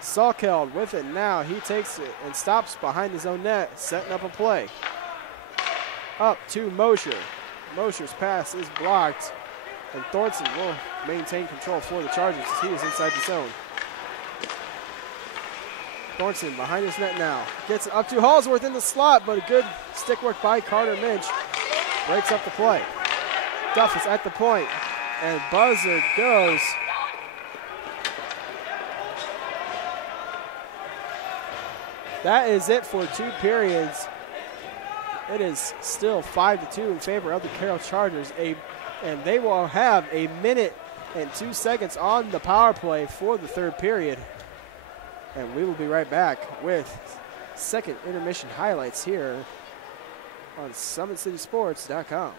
Salkeld with it now. He takes it and stops behind his own net, setting up a play. Up to Mosher. Mosher's pass is blocked, and Thornton will maintain control for the Chargers as he is inside the zone. Thornton behind his net now. Gets it up to Hallsworth in the slot, but a good stick work by Carter Minch breaks up the play. Duffus at the point, and buzzer goes. That is it for 2 periods. It is still 5-2 in favor of the Carroll Chargers, and they will have 1 minute and 2 seconds on the power play for the 3rd period. And we will be right back with second intermission highlights here on SummitCitySports.com.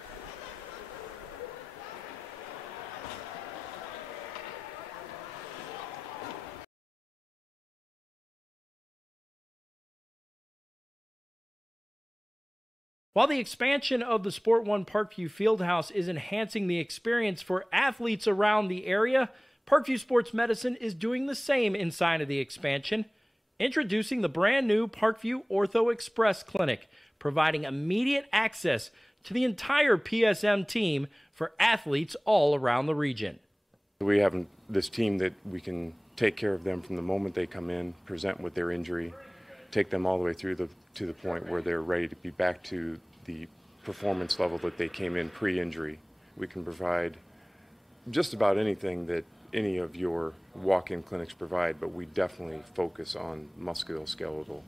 While the expansion of the Sport One Parkview Fieldhouse is enhancing the experience for athletes around the area, Parkview Sports Medicine is doing the same inside of the expansion, introducing the brand new Parkview Ortho Express Clinic, providing immediate access to the entire PSM team for athletes all around the region. We have this team that we can take care of them from the moment they come in, present with their injury, take them all the way through to the point where they're ready to be back to the performance level that they came in pre-injury. We can provide just about anything that any of your walk-in clinics provide, but we definitely focus on musculoskeletal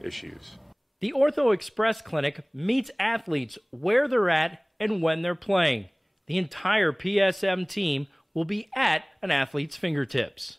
issues. The Ortho Express Clinic meets athletes where they're at and when they're playing. The entire PSM team will be at an athlete's fingertips.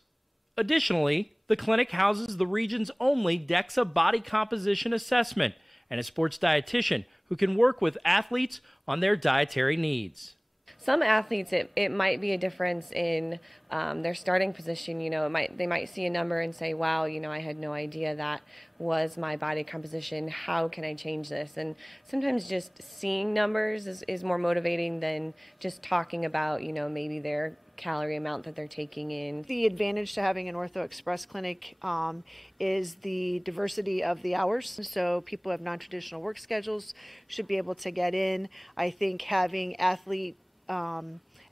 Additionally, the clinic houses the region's only DEXA body composition assessment and a sports dietitian who can work with athletes on their dietary needs. Some athletes, it might be a difference in their starting position. You know, they might see a number and say, wow, you know, I had no idea that was my body composition. How can I change this? And sometimes just seeing numbers is more motivating than just talking about, you know, maybe their calorie amount that they're taking in. The advantage to having an Ortho Express clinic is the diversity of the hours. So people who have non-traditional work schedules should be able to get in. I think having athlete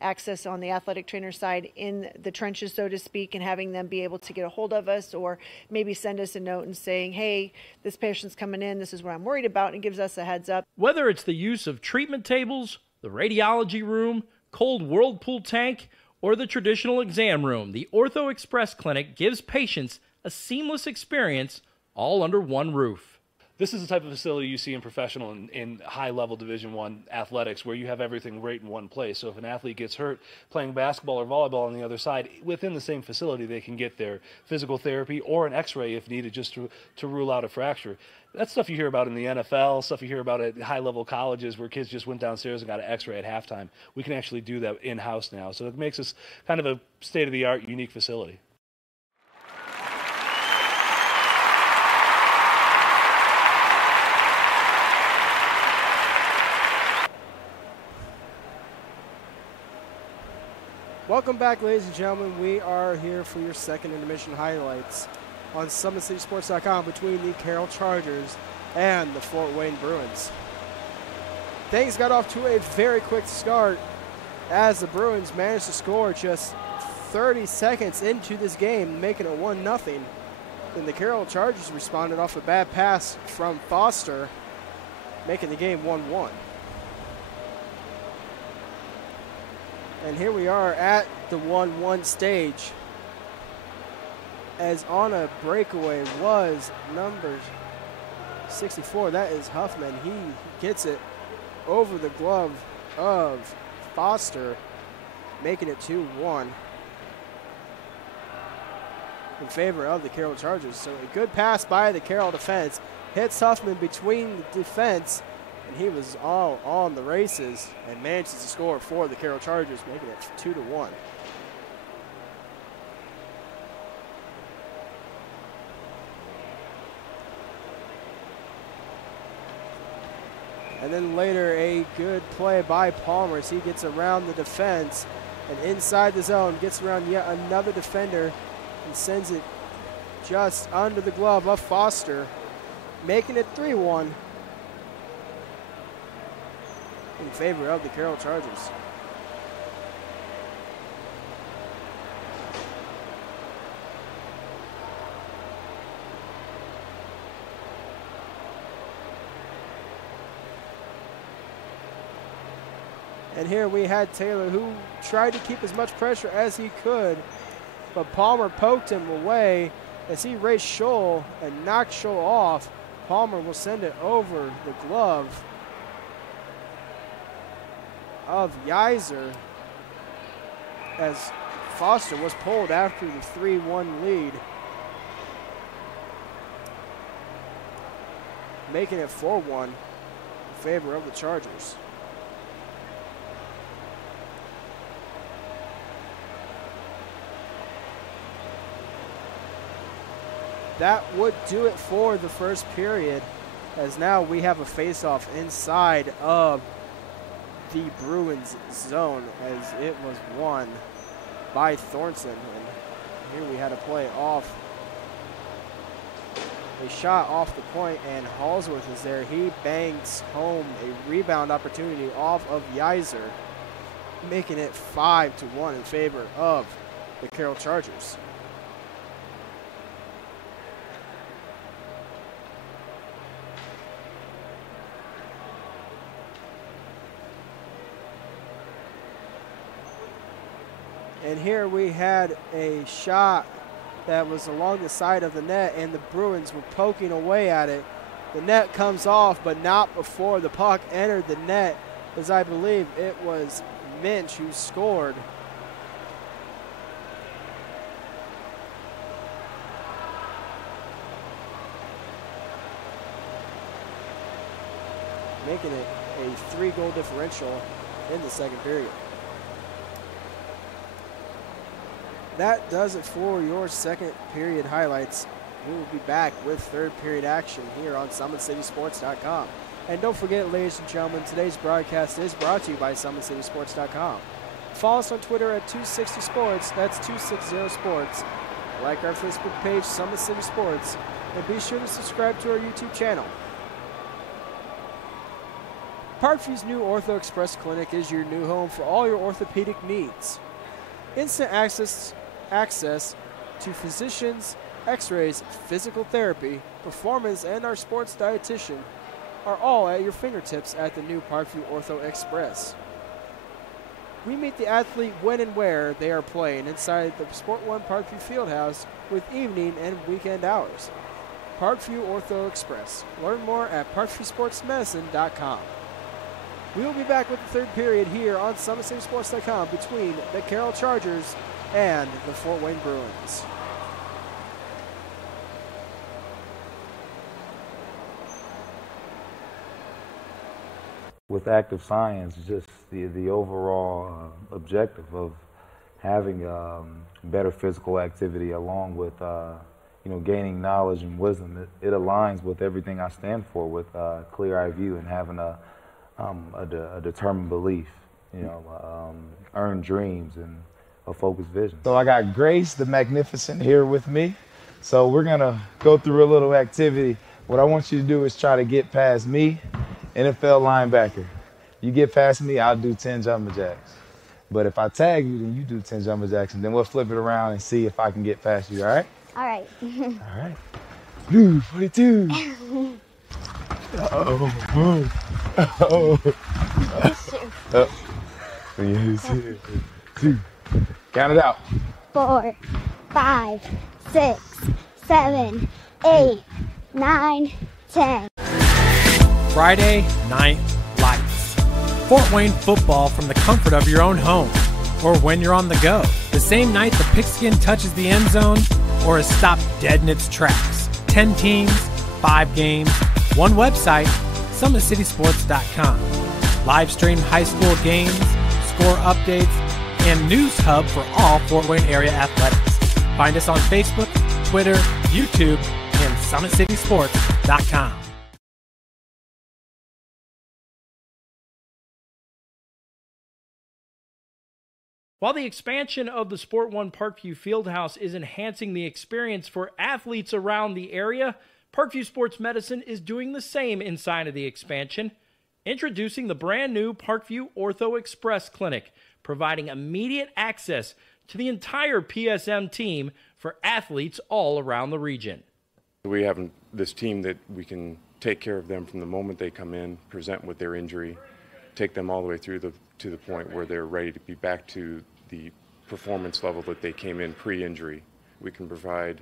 access on the athletic trainer side in the trenches, so to speak, and having them be able to get a hold of us or maybe send us a note and saying, hey, this patient's coming in, this is what I'm worried about, and gives us a heads up. Whether it's the use of treatment tables, the radiology room, cold whirlpool tank, or the traditional exam room, the Ortho Express Clinic gives patients a seamless experience all under one roof. This is the type of facility you see in professional and in high-level Division I athletics, where you have everything right in one place. So if an athlete gets hurt playing basketball or volleyball on the other side, within the same facility, they can get their physical therapy or an x-ray if needed, just to rule out a fracture. That's stuff you hear about in the NFL, stuff you hear about at high-level colleges where kids just went downstairs and got an x-ray at halftime. We can actually do that in-house now. So it makes us kind of a state-of-the-art, unique facility. Welcome back, ladies and gentlemen. We are here for your second intermission highlights on SummitCitySports.com between the Carroll Chargers and the Fort Wayne Bruins. Things got off to a very quick start as the Bruins managed to score just 30 seconds into this game, making it 1-0. Then the Carroll Chargers responded off a bad pass from Foster, making the game 1-1. And here we are at the 1-1 stage, as on a breakaway was number 64. That is Huffman. He gets it over the glove of Foster, making it 2-1 in favor of the Carroll Chargers. So a good pass by the Carroll defense, hits Huffman between the defense, and he was all on the races and manages to score for the Carroll Chargers, making it 2-1. And then later, a good play by Palmer as he gets around the defense and inside the zone, gets around yet another defender and sends it just under the glove of Foster, making it 3-1. In favor of the Carroll Chargers. And here we had Taylor, who tried to keep as much pressure as he could, but Palmer poked him away as he raced Scholl and knocked Scholl off. Palmer will send it over the glove of Yeiser as Foster was pulled after the 3-1 lead, making it 4-1 in favor of the Chargers. That would do it for the first period, as now we have a face-off inside of the Bruins zone, as it was won by Thornton. And here we had a play off, a shot off the point, and Halsworth is there. He bangs home a rebound opportunity off of Yeiser, making it 5-1 in favor of the Carroll Chargers. And here we had a shot that was along the side of the net, and the Bruins were poking away at it. The net comes off, but not before the puck entered the net, as I believe it was Minch who scored. Making it a 3-goal differential in the second period. That does it for your second period highlights. We will be back with third period action here on SummitCitySports.com. And don't forget, ladies and gentlemen, today's broadcast is brought to you by SummitCitySports.com. Follow us on Twitter at 260Sports, that's 260Sports. Like our Facebook page, Summit City Sports, and be sure to subscribe to our YouTube channel. Parkview's new Ortho Express Clinic is your new home for all your orthopedic needs. Instant access to physicians, x-rays, physical therapy, performance, and our sports dietitian are all at your fingertips at the new Parkview Ortho Express. We meet the athlete when and where they are playing inside the Sport One Parkview Fieldhouse with evening and weekend hours. Parkview Ortho Express. Learn more at parkviewsportsmedicine.com. We will be back with the third period here on SummitCitySports.com between the Carroll Chargers and the Fort Wayne Bruins. With active science, just the overall objective of having better physical activity along with gaining knowledge and wisdom, it aligns with everything I stand for, with clear-eye view and having a determined belief, earned dreams and a focused vision. So I got Grace the Magnificent here with me. So we're gonna go through a little activity. What I want you to do is try to get past me, NFL linebacker. You get past me, I'll do 10 jumping jacks. But if I tag you, then you do 10 jumping jacks, and then we'll flip it around and see if I can get past you, all right? All right. All right. Blue 42. Oh. Two. Count it out. 4, 5, 6, 7, 8, 9, 10. Friday Night Lights. Fort Wayne football from the comfort of your own home, or when you're on the go. The same night the pigskin touches the end zone, or is stopped dead in its tracks. 10 teams, 5 games, one website, SummitCitySports.com. Live stream high school games, score updates, and news hub for all Fort Wayne area athletics. Find us on Facebook, Twitter, YouTube, and SummitCitySports.com. While the expansion of the Sport One Parkview Fieldhouse is enhancing the experience for athletes around the area, Parkview Sports Medicine is doing the same inside of the expansion, introducing the brand new Parkview Ortho Express Clinic, providing immediate access to the entire PSM team for athletes all around the region. We have this team that we can take care of them from the moment they come in, present with their injury, take them all the way through to the point where they're ready to be back to the performance level that they came in pre-injury. We can provide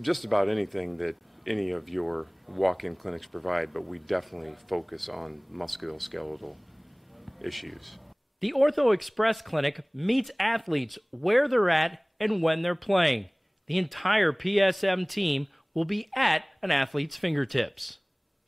just about anything that any of your walk-in clinics provide, but we definitely focus on musculoskeletal issues. The Ortho Express Clinic meets athletes where they're at and when they're playing. The entire PSM team will be at an athlete's fingertips.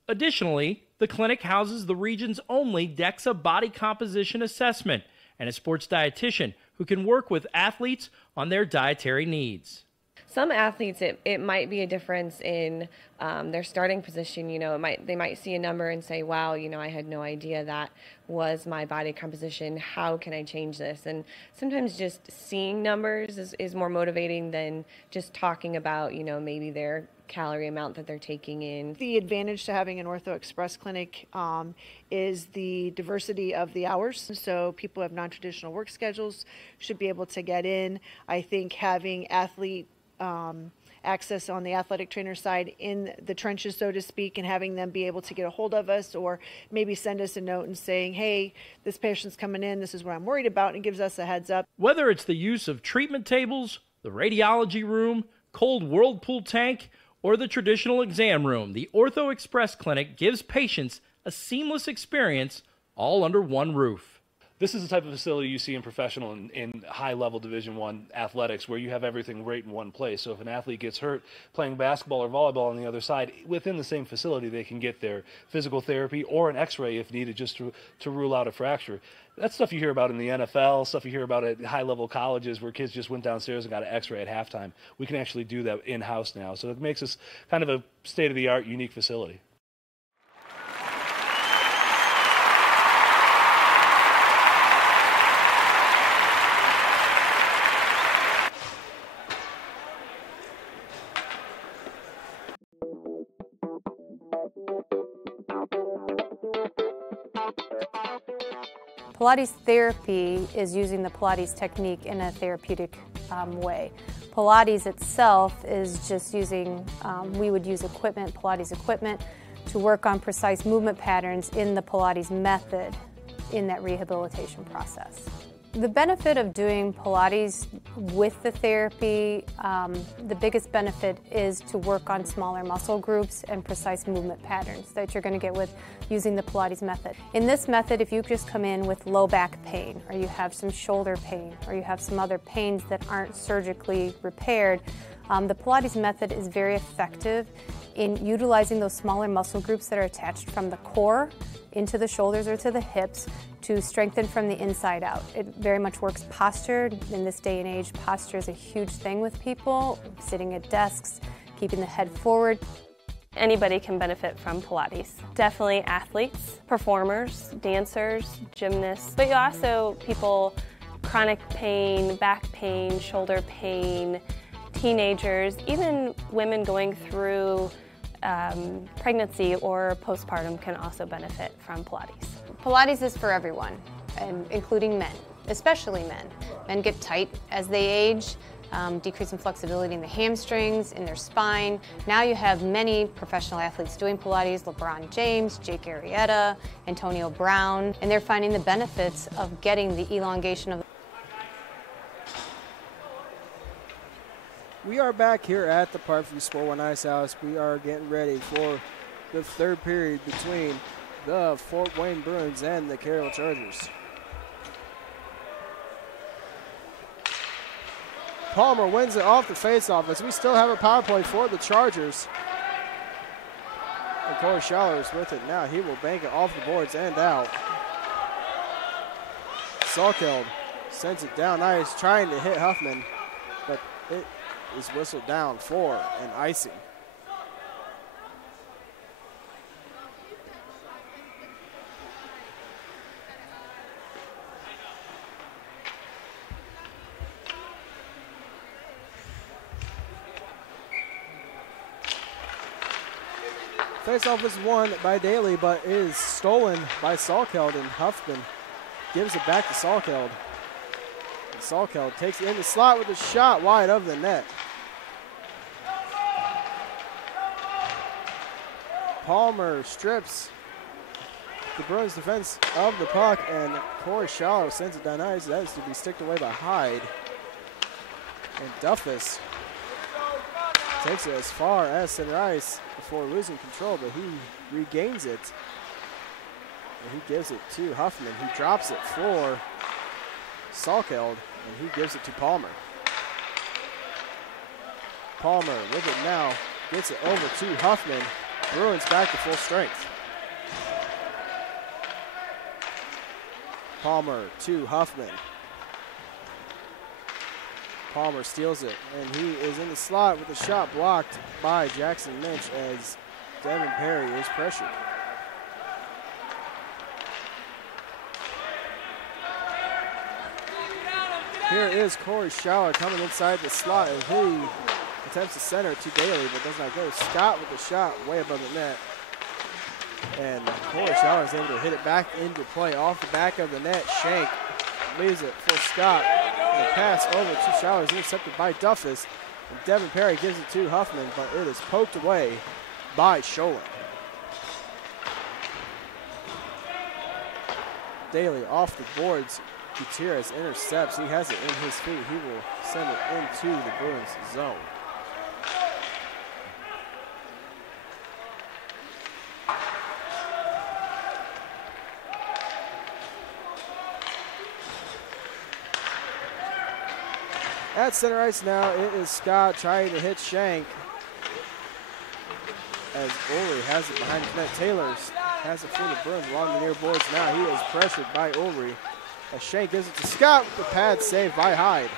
Additionally, the clinic houses the region's only DEXA body composition assessment and a sports dietitian who can work with athletes on their dietary needs. Some athletes, it might be a difference in their starting position. They might see a number and say, wow, I had no idea that was my body composition. How can I change this? And sometimes just seeing numbers is more motivating than just talking about, maybe their calorie amount that they're taking in. The advantage to having an Ortho Express clinic is the diversity of the hours. So people who have non-traditional work schedules should be able to get in. I think having athlete access on the athletic trainer side in the trenches, so to speak, and having them be able to get a hold of us or maybe send us a note and saying, hey, this patient's coming in, this is what I'm worried about, and gives us a heads up. Whether it's the use of treatment tables, the radiology room, cold whirlpool tank, or the traditional exam room, the Ortho Express Clinic gives patients a seamless experience all under one roof. This is the type of facility you see in professional and high-level Division I athletics, where you have everything right in one place. So if an athlete gets hurt playing basketball or volleyball on the other side, within the same facility, they can get their physical therapy or an x-ray if needed, just to rule out a fracture. That's stuff you hear about in the NFL, stuff you hear about at high-level colleges where kids just went downstairs and got an x-ray at halftime. We can actually do that in-house now. So it makes us kind of a state-of-the-art, unique facility. Pilates therapy is using the Pilates technique in a therapeutic way. Pilates itself is just using, we would use equipment, Pilates equipment, to work on precise movement patterns in the Pilates method in that rehabilitation process. The benefit of doing Pilates with the therapy, the biggest benefit is to work on smaller muscle groups and precise movement patterns that you're going to get with using the Pilates method. In this method, if you just come in with low back pain, or you have some shoulder pain, or you have some other pains that aren't surgically repaired, the Pilates method is very effective in utilizing those smaller muscle groups that are attached from the core into the shoulders or to the hips to strengthen from the inside out. It very much works posture. In this day and age, posture is a huge thing with people, sitting at desks, keeping the head forward. Anybody can benefit from Pilates. Definitely athletes, performers, dancers, gymnasts, but you also people chronic pain, back pain, shoulder pain, teenagers, even women going through pregnancy or postpartum can also benefit from Pilates. Pilates is for everyone, and including men, especially men. Men get tight as they age, decrease in flexibility in the hamstrings, in their spine. Now you have many professional athletes doing Pilates, LeBron James, Jake Arrieta, Antonio Brown, and they're finding the benefits of getting the elongation of. We are back here at the Parkview Sport One Ice House. We are getting ready for the third period between the Fort Wayne Bruins and the Carroll Chargers. Palmer wins it off the faceoff as we still have a power play for the Chargers. And Corey Schaller is with it now. He will bank it off the boards and out. Salkeld sends it down ice, trying to hit Huffman, but it is whistled down for an icing. Faceoff is won by Daly, but is stolen by Salkeld, and Huffman gives it back to Salkeld. And Salkeld takes it in the slot with a shot wide of the net. Palmer strips the Bruins defense of the puck, and Corey Shallow sends it down ice. That is to be sticked away by Hyde. And Duffus takes it as far as center ice before losing control, but he regains it. And he gives it to Huffman, who drops it for Salkeld, and he gives it to Palmer. Palmer with it now, gets it over to Huffman. Bruins back to full strength. Palmer to Huffman. Palmer steals it, and he is in the slot with the shot blocked by Jackson Lynch as Devin Perry is pressured. Here is Corey Schaller coming inside the slot, and he attempts to center to Daly, but does not go. Scott with the shot way above the net. And Corey Schaller is able to hit it back into play off the back of the net. Shank leaves it for Scott. The pass over to Schaller is intercepted by Duffus. And Devin Perry gives it to Huffman, but it is poked away by Sholin. Daly off the boards. Gutierrez intercepts. He has it in his feet. He will send it into the Bruins zone. At center ice now, it is Scott trying to hit Shank. As Ulrey has it behind his net. Taylor has it for the Bruins along the near boards now. He is pressured by Ulrey. As Shank gives it to Scott with the pad saved by Hyde.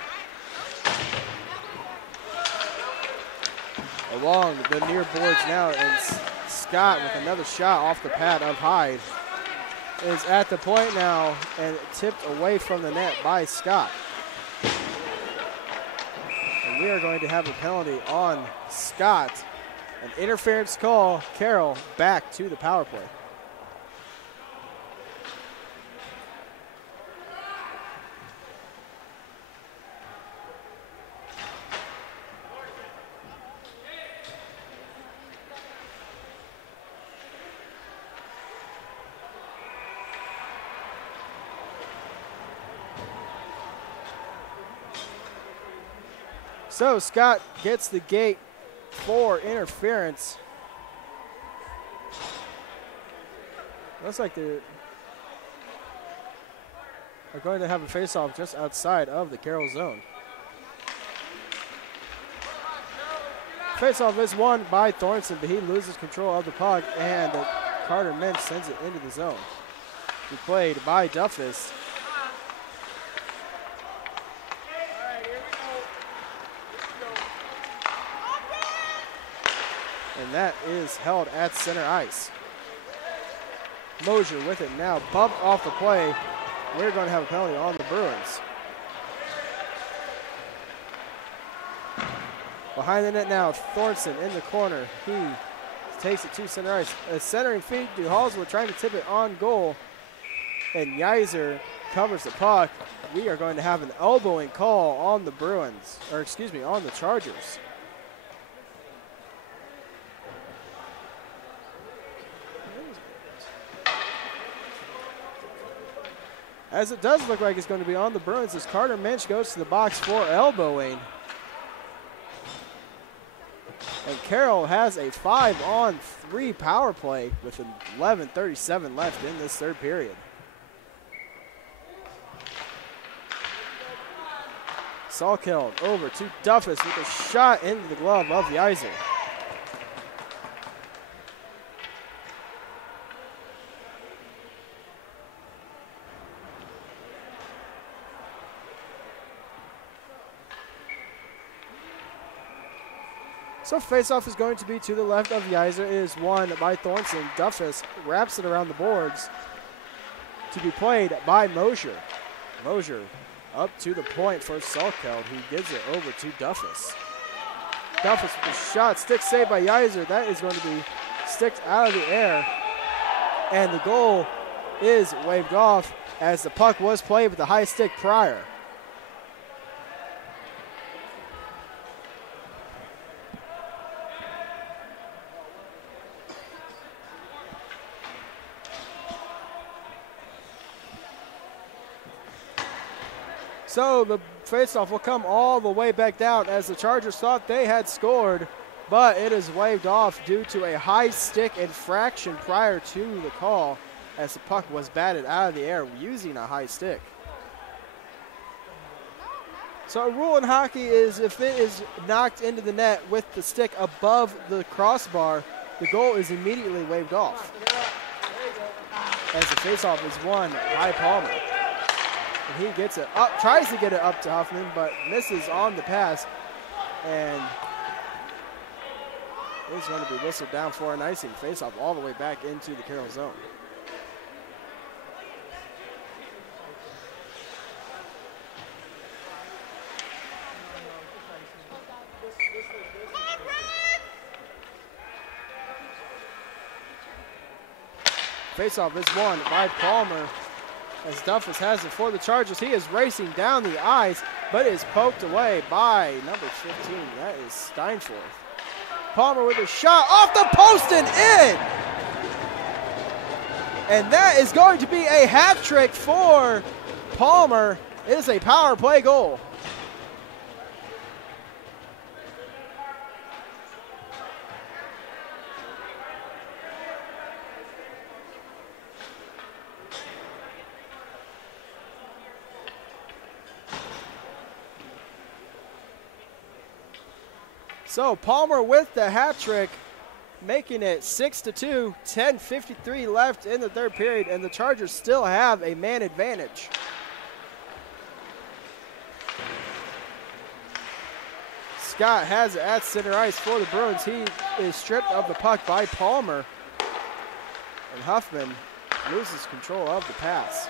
Along the near boards now, and Scott with another shot off the pad of Hyde is at the point now and tipped away from the net by Scott. And we are going to have a penalty on Scott. An interference call. Carroll back to the power play. So Scott gets the gate for interference. Looks like they're going to have a face-off just outside of the Carroll zone. Face-off is won by Thornton, but he loses control of the puck, and Carter Minch sends it into the zone. He played by Duffus. And that is held at center ice. Mosier with it now, bumped off the play. We're going to have a penalty on the Bruins. Behind the net now, Thornton in the corner. He takes it to center ice. A centering feed to Hallsworth, trying to tip it on goal. And Yeiser covers the puck. We are going to have an elbowing call on the Bruins, or excuse me, on the Chargers. As it does look like it's going to be on the Bruins as Carter Minch goes to the box for elbowing. And Carroll has a 5-on-3 power play with 11:37 left in this third period. Salkeld over to Duffus with a shot into the glove of Yeiser. So faceoff is going to be to the left of Yeiser. It is won by Thornton. Duffus wraps it around the boards to be played by Mosier. Mosier up to the point for Salkeld. He gives it over to Duffus. Duffus with a shot. Stick saved by Yeiser. That is going to be sticked out of the air. And the goal is waved off as the puck was played with the high stick prior. So the faceoff will come all the way back down as the Chargers thought they had scored, but it is waved off due to a high stick infraction prior to the call as the puck was batted out of the air using a high stick. So a rule in hockey is if it is knocked into the net with the stick above the crossbar, the goal is immediately waved off. As the faceoff is won by Palmer. And he gets it up, tries to get it up to Huffman, but misses on the pass. And it's going to be whistled down for an icing. Face-off all the way back into the Carroll zone. Face-off is won by Palmer. As Duffus has it for the Chargers. He is racing down the ice, but is poked away by number 15. That is Steinforth. Palmer with a shot off the post and in! And that is going to be a hat trick for Palmer. It is a power play goal. So Palmer with the hat trick, making it 6-2, 10:53 left in the third period, and the Chargers still have a man advantage. Scott has it at center ice for the Bruins. He is stripped of the puck by Palmer, and Huffman loses control of the pass.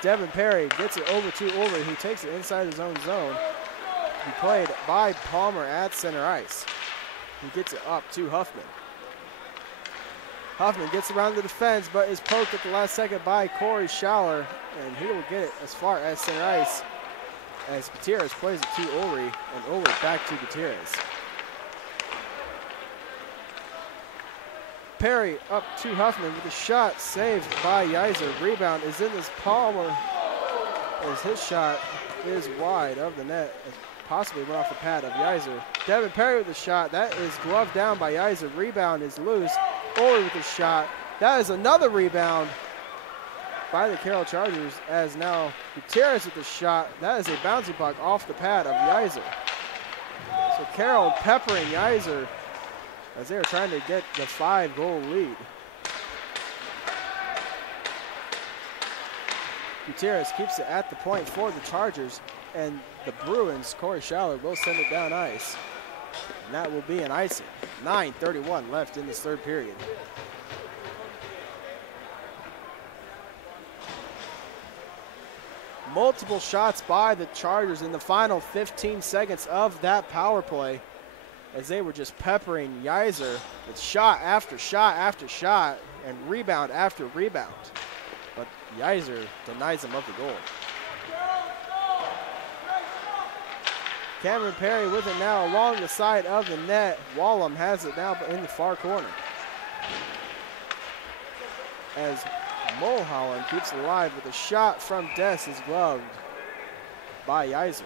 Devin Perry gets it over to Ulrich, who takes it inside his own zone. He played by Palmer at center ice. He gets it up to Huffman. Huffman gets around the defense, but is poked at the last second by Corey Schaller, and he will get it as far as center ice as Gutierrez plays it to Ulrich, and Ulrich back to Gutierrez. Perry up to Huffman with a shot saved by Yeiser. Rebound is in this Palmer as his shot is wide of the net. Possibly went off the pad of Yeiser. Devin Perry with the shot. That is gloved down by Yeiser. Rebound is loose. Foley with the shot. That is another rebound by the Carroll Chargers, as now Gutierrez with the shot. That is a bouncy puck off the pad of Yeiser. So Carroll peppering Yeiser as they are trying to get the 5-goal lead. Gutierrez keeps it at the point for the Chargers, and the Bruins, Corey Schaller, will send it down ice. And that will be an icing. 9:31 left in this third period. Multiple shots by the Chargers in the final 15 seconds of that power play, as they were just peppering Yeiser with shot after shot after shot and rebound after rebound. But Yeiser denies him of the goal. Cameron Perry with it now along the side of the net. Wallum has it now in the far corner, as Mulholland keeps it alive with a shot from Des is gloved by Yeiser.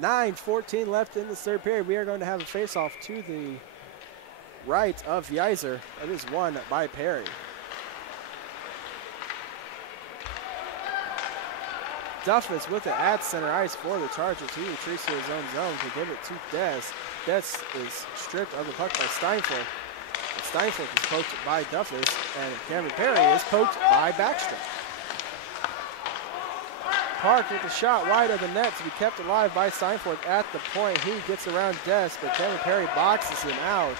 .9:14 left in the third period. We are going to have a face-off to the right of Yeiser. It is won by Perry. Duffus with it at center ice for the Chargers. He retreats to his own zone to give it to Des. Des is stripped of the puck by Steinfeld. Steinfeld is poked by Duffus, and Cameron Perry is poked by Backstrom. Park with the shot wide of the net to be kept alive by Steinfeld at the point. He gets around Des, but Cameron Perry boxes him out.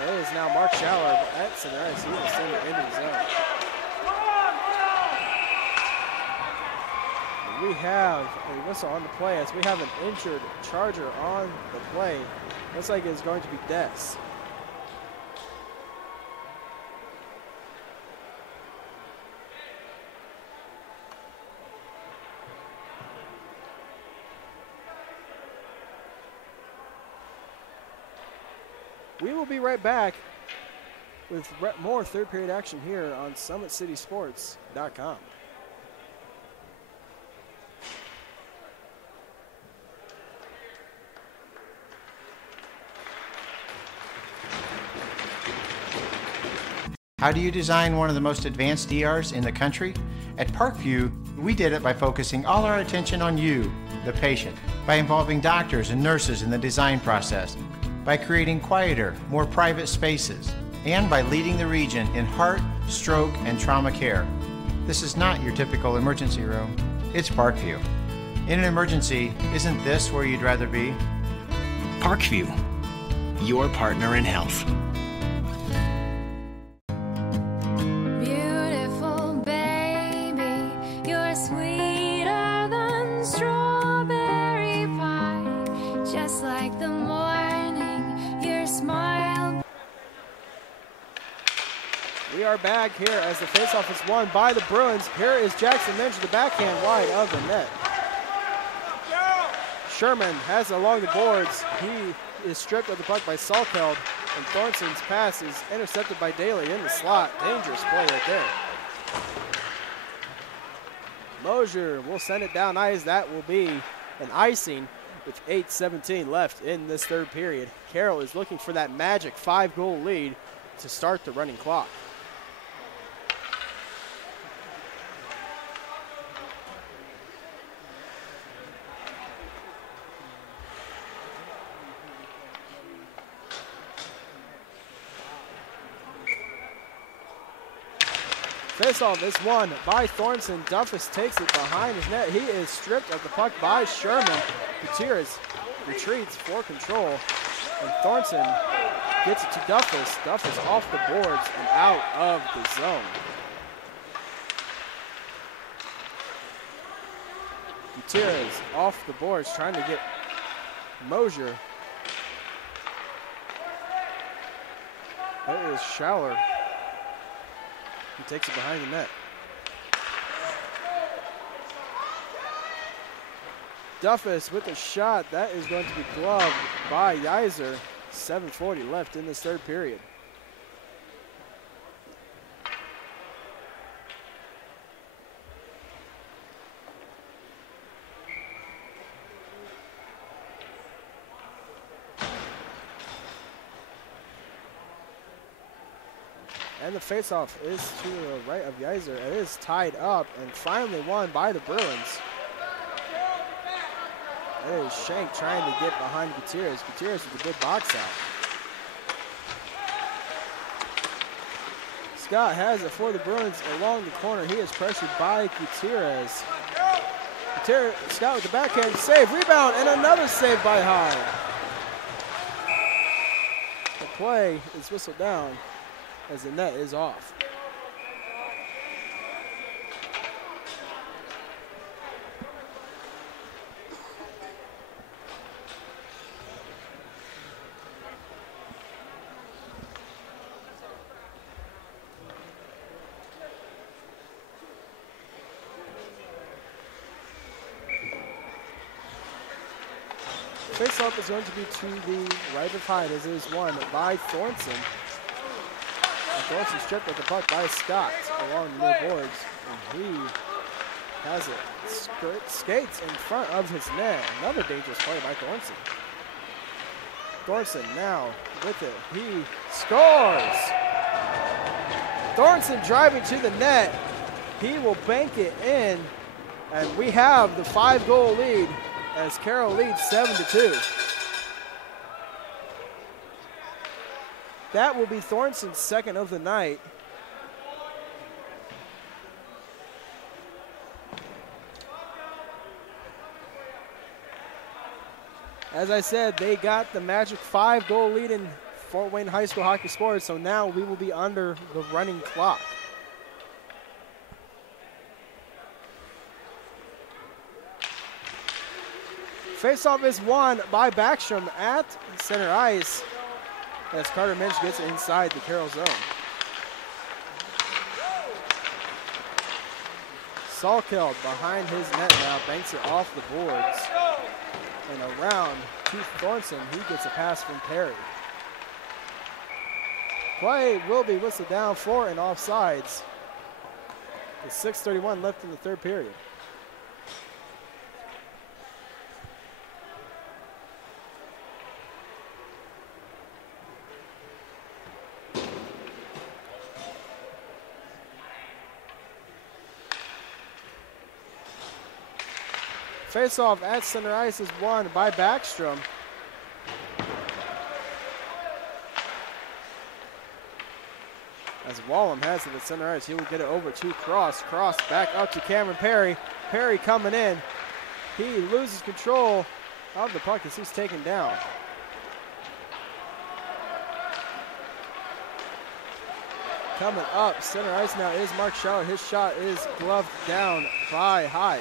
And it is now Mark Schaller at center ice. He will send it into the zone. We have a whistle on the play as we have an injured Charger on the play. Looks like it's going to be Des. We will be right back with more third period action here on SummitCitySports.com. How do you design one of the most advanced ERs in the country? At Parkview, we did it by focusing all our attention on you, the patient, by involving doctors and nurses in the design process, by creating quieter, more private spaces, and by leading the region in heart, stroke, and trauma care. This is not your typical emergency room. It's Parkview. In an emergency, isn't this where you'd rather be? Parkview, your partner in health. Beautiful baby, you're sweeter than strawberry pie, just like the morning your smile. We are back here as the faceoff is won by the Bruins. Here is Jackson Minch, the backhand wide of the net. Sherman has it along the boards. He is stripped of the puck by Salkeld, and Thornson's pass is intercepted by Daly in the slot. Dangerous play right there. Mosier will send it down ice. That will be an icing with 8:17 left in this third period. Carroll is looking for that magic 5-goal lead to start the running clock. Faceoff is won by Thornton. Duffus takes it behind his net. He is stripped of the puck by Sherman. Gutierrez retreats for control, and Thornton gets it to Duffus. Duffus off the boards and out of the zone. Gutierrez off the boards trying to get Mosier. That is Schaller. He takes it behind the net. Duffus with a shot. That is going to be gloved by Yeiser. 7:40 left in this third period. And the faceoff is to the right of Yeiser. It is tied up and finally won by the Bruins. It is Shank trying to get behind Gutierrez. Gutierrez with a good box out. Scott has it for the Bruins along the corner. He is pressured by Gutierrez. Scott with the backhand save, rebound, and another save by Hyde. The play is whistled down as the net is off. Face-off is going to be to the right of Hyde as it is won by Thornton. Thornton stripped at the puck by Scott along the near boards, and he has it. Skates in front of his net. Another dangerous play by Thornton. Thornton now with it. He scores! Thornton driving to the net. He will bank it in, and we have the 5-goal lead as Carroll leads 7-2. That will be Thornson's second of the night. As I said, they got the magic 5-goal lead in Fort Wayne High School hockey sports, so now we will be under the running clock. Faceoff is won by Backstrom at center ice as Carter Minch gets it inside the Carroll zone. Salkeld behind his net now, banks it off the boards. And around to Thornton, he gets a pass from Perry. Play will be whistled down for and offsides. With 6:31 left in the third period. Face-off at center ice is won by Backstrom. As Wallem has it at center ice, he will get it over to Cross. Cross back up to Cameron Perry. Perry coming in. He loses control of the puck as he's taken down. Coming up, center ice now is Mark Schauer. His shot is gloved down by Hyde.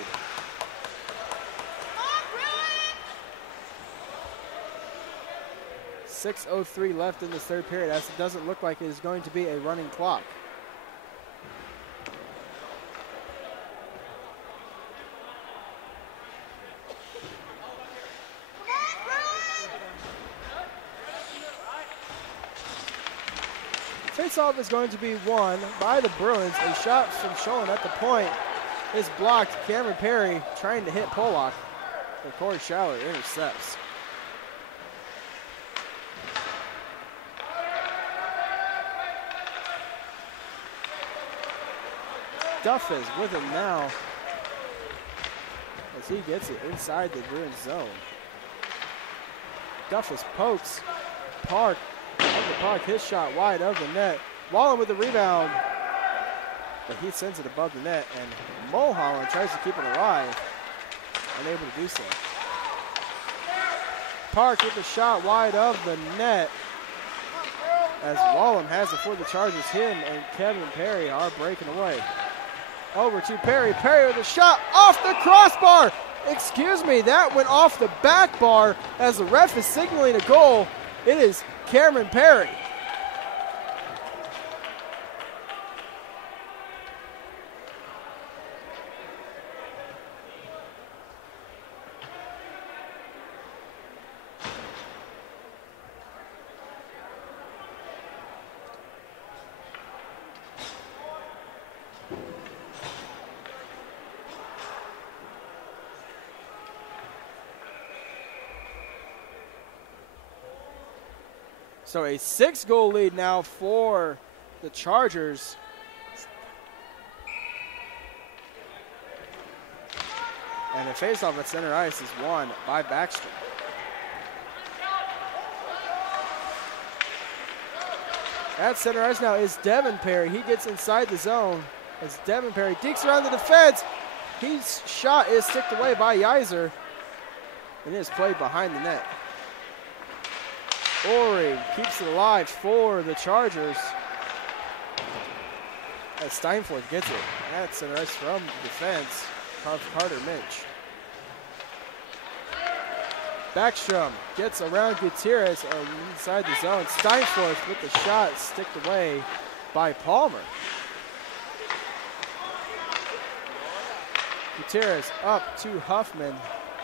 6:03 left in this third period, as it doesn't look like it is going to be a running clock. Face-off is going to be won by the Bruins. A shot from Schoen at the point is blocked. Cameron Perry trying to hit Pollock, but Corey Schauer intercepts. Duff is with him now as he gets it inside the Bruins zone. Duffus pokes Park of the puck, his shot wide of the net. Wallen with the rebound, but he sends it above the net, and Mulholland tries to keep it alive, unable to do so. Park with the shot wide of the net as Wallen has it for the Chargers. Him and Kevin Perry are breaking away. Over to Perry. Perry with a shot off the crossbar. Excuse me, that went off the back bar as the ref is signaling a goal. It is Cameron Perry. So a 6-goal lead now for the Chargers. And the faceoff at center ice is won by Backstrom. At center ice now is Devin Perry. He gets inside the zone as Devin Perry dekes around the defense. His shot is sticked away by Yeiser and is played behind the net. Ori keeps it alive for the Chargers. As Steinforth gets it. At center ice from defense. Carter Minch. Backstrom gets around Gutierrez inside the zone. Steinforth with the shot sticked away by Palmer. Gutierrez up to Huffman,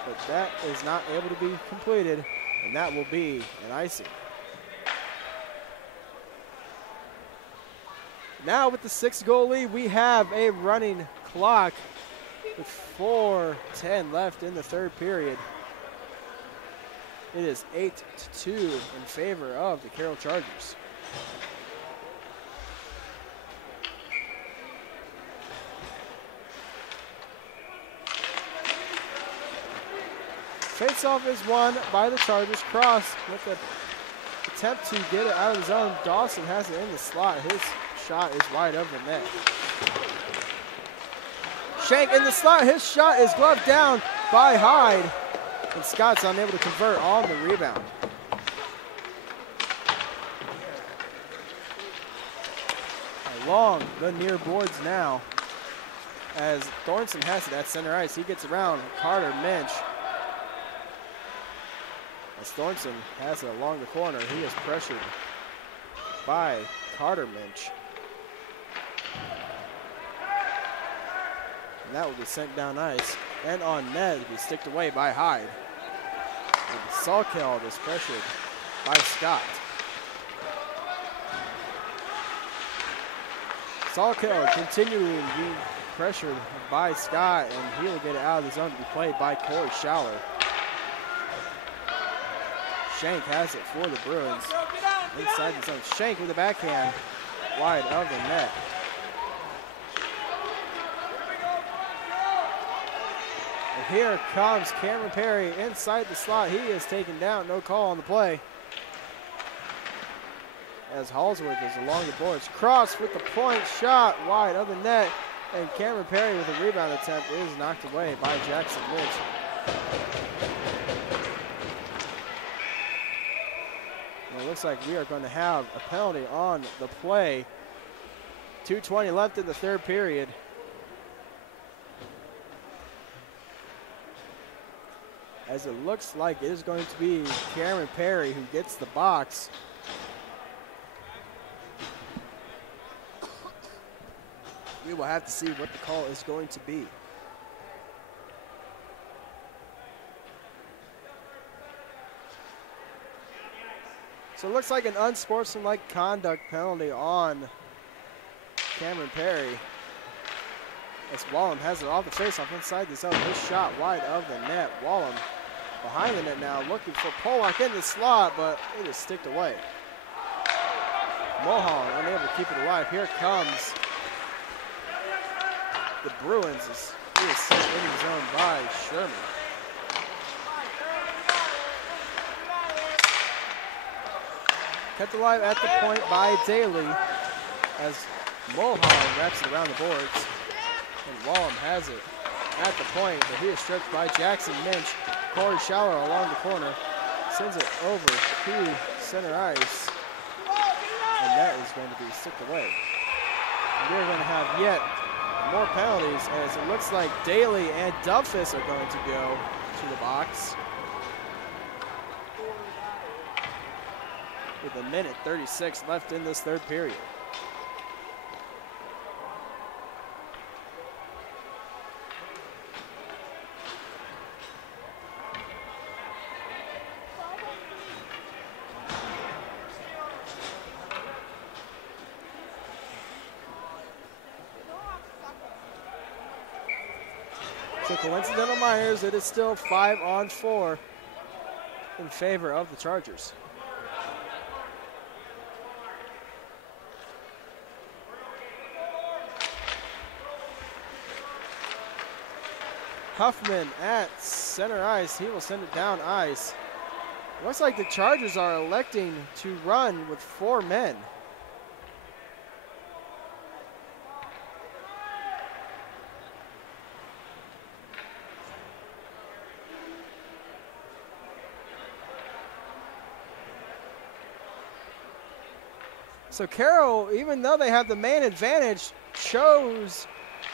but that is not able to be completed, and that will be an icing. Now with the 6-goal lead, we have a running clock with 4:10 left in the third period. It is 8-2 in favor of the Carroll Chargers. Faceoff is won by the Chargers. Cross with an attempt to get it out of the zone. Dawson has it in the slot. His shot is wide of the net. Shank in the slot. His shot is gloved down by Hyde. And Scott's unable to convert on the rebound. Along the near boards now as Thornton has it at center ice. He gets around Carter Minch. As Thornton has it along the corner, he is pressured by Carter Minch. And that will be sent down ice. And on net, will be sticked away by Hyde. And Salkeld is pressured by Scott. Salkeld continuing being pressured by Scott, and he will get it out of the zone to be played by Corey Schaller. Shank has it for the Bruins. Inside the zone. Shank with the backhand wide of the net. And here comes Cameron Perry inside the slot. He is taken down. No call on the play. As Halsworth is along the boards. Cross with the point shot wide of the net. And Cameron Perry with a rebound attempt is knocked away by Jackson Lynch. And it looks like we are going to have a penalty on the play. 2:20 left in the third period. As it looks like it is going to be Cameron Perry who gets the box. We will have to see what the call is going to be. So it looks like an unsportsmanlike conduct penalty on Cameron Perry. As Wallum has it off the faceoff inside the zone. His shot wide of the net. Wallum behind the net now, looking for Pollock in the slot, but it is sticked away. Mohon unable to keep it alive. Here comes the Bruins. He is sent in the zone by Sherman. Kept alive at the point by Daly as Mohon wraps it around the boards. And Wallum has it at the point, but he is stripped by Jackson Minch. Corey Schaller along the corner sends it over to center ice. And that is going to be sticked away. And we're going to have yet more penalties as it looks like Daly and Duffus are going to go to the box. With 1:36 left in this third period. So coincidental Myers, it is still 5-on-4 in favor of the Chargers. Huffman at center ice. He will send it down ice. Looks like the Chargers are electing to run with 4 men. So Carroll, even though they have the man advantage, chose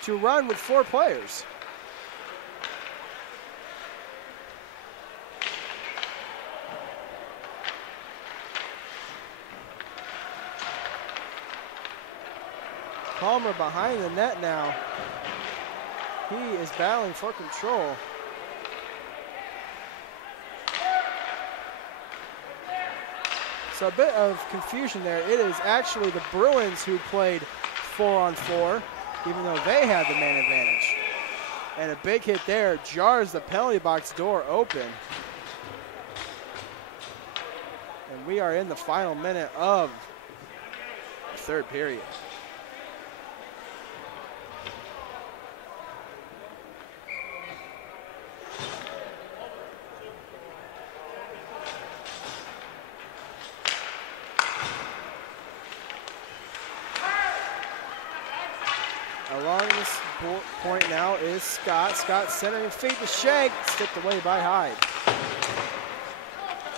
to run with 4 players. Palmer behind the net now. He is battling for control. So a bit of confusion there. It is actually the Bruins who played 4-on-4, even though they had the man advantage. And a big hit there jars the penalty box door open. And we are in the final minute of the 3rd period. Along this point now is Scott. Scott centering feet to Shank, sticked away by Hyde.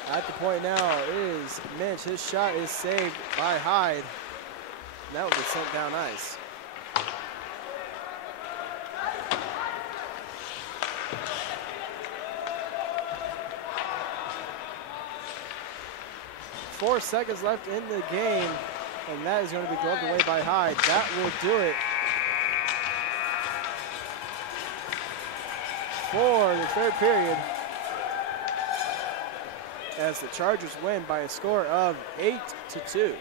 At the point now is Minch. His shot is saved by Hyde. And that will get sent down ice. Four seconds left in the game, and that is going to be gloved away by Hyde. That will do it for the 3rd period, as the Chargers win by a score of 8-2.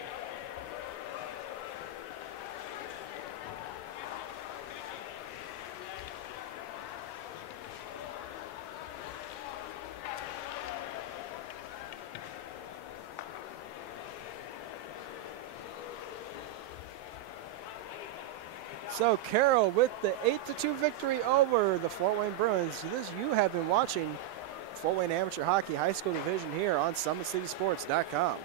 So Carroll with the 8-2 victory over the Fort Wayne Bruins. You have been watching Fort Wayne Amateur Hockey High School Division here on SummitCitySports.com.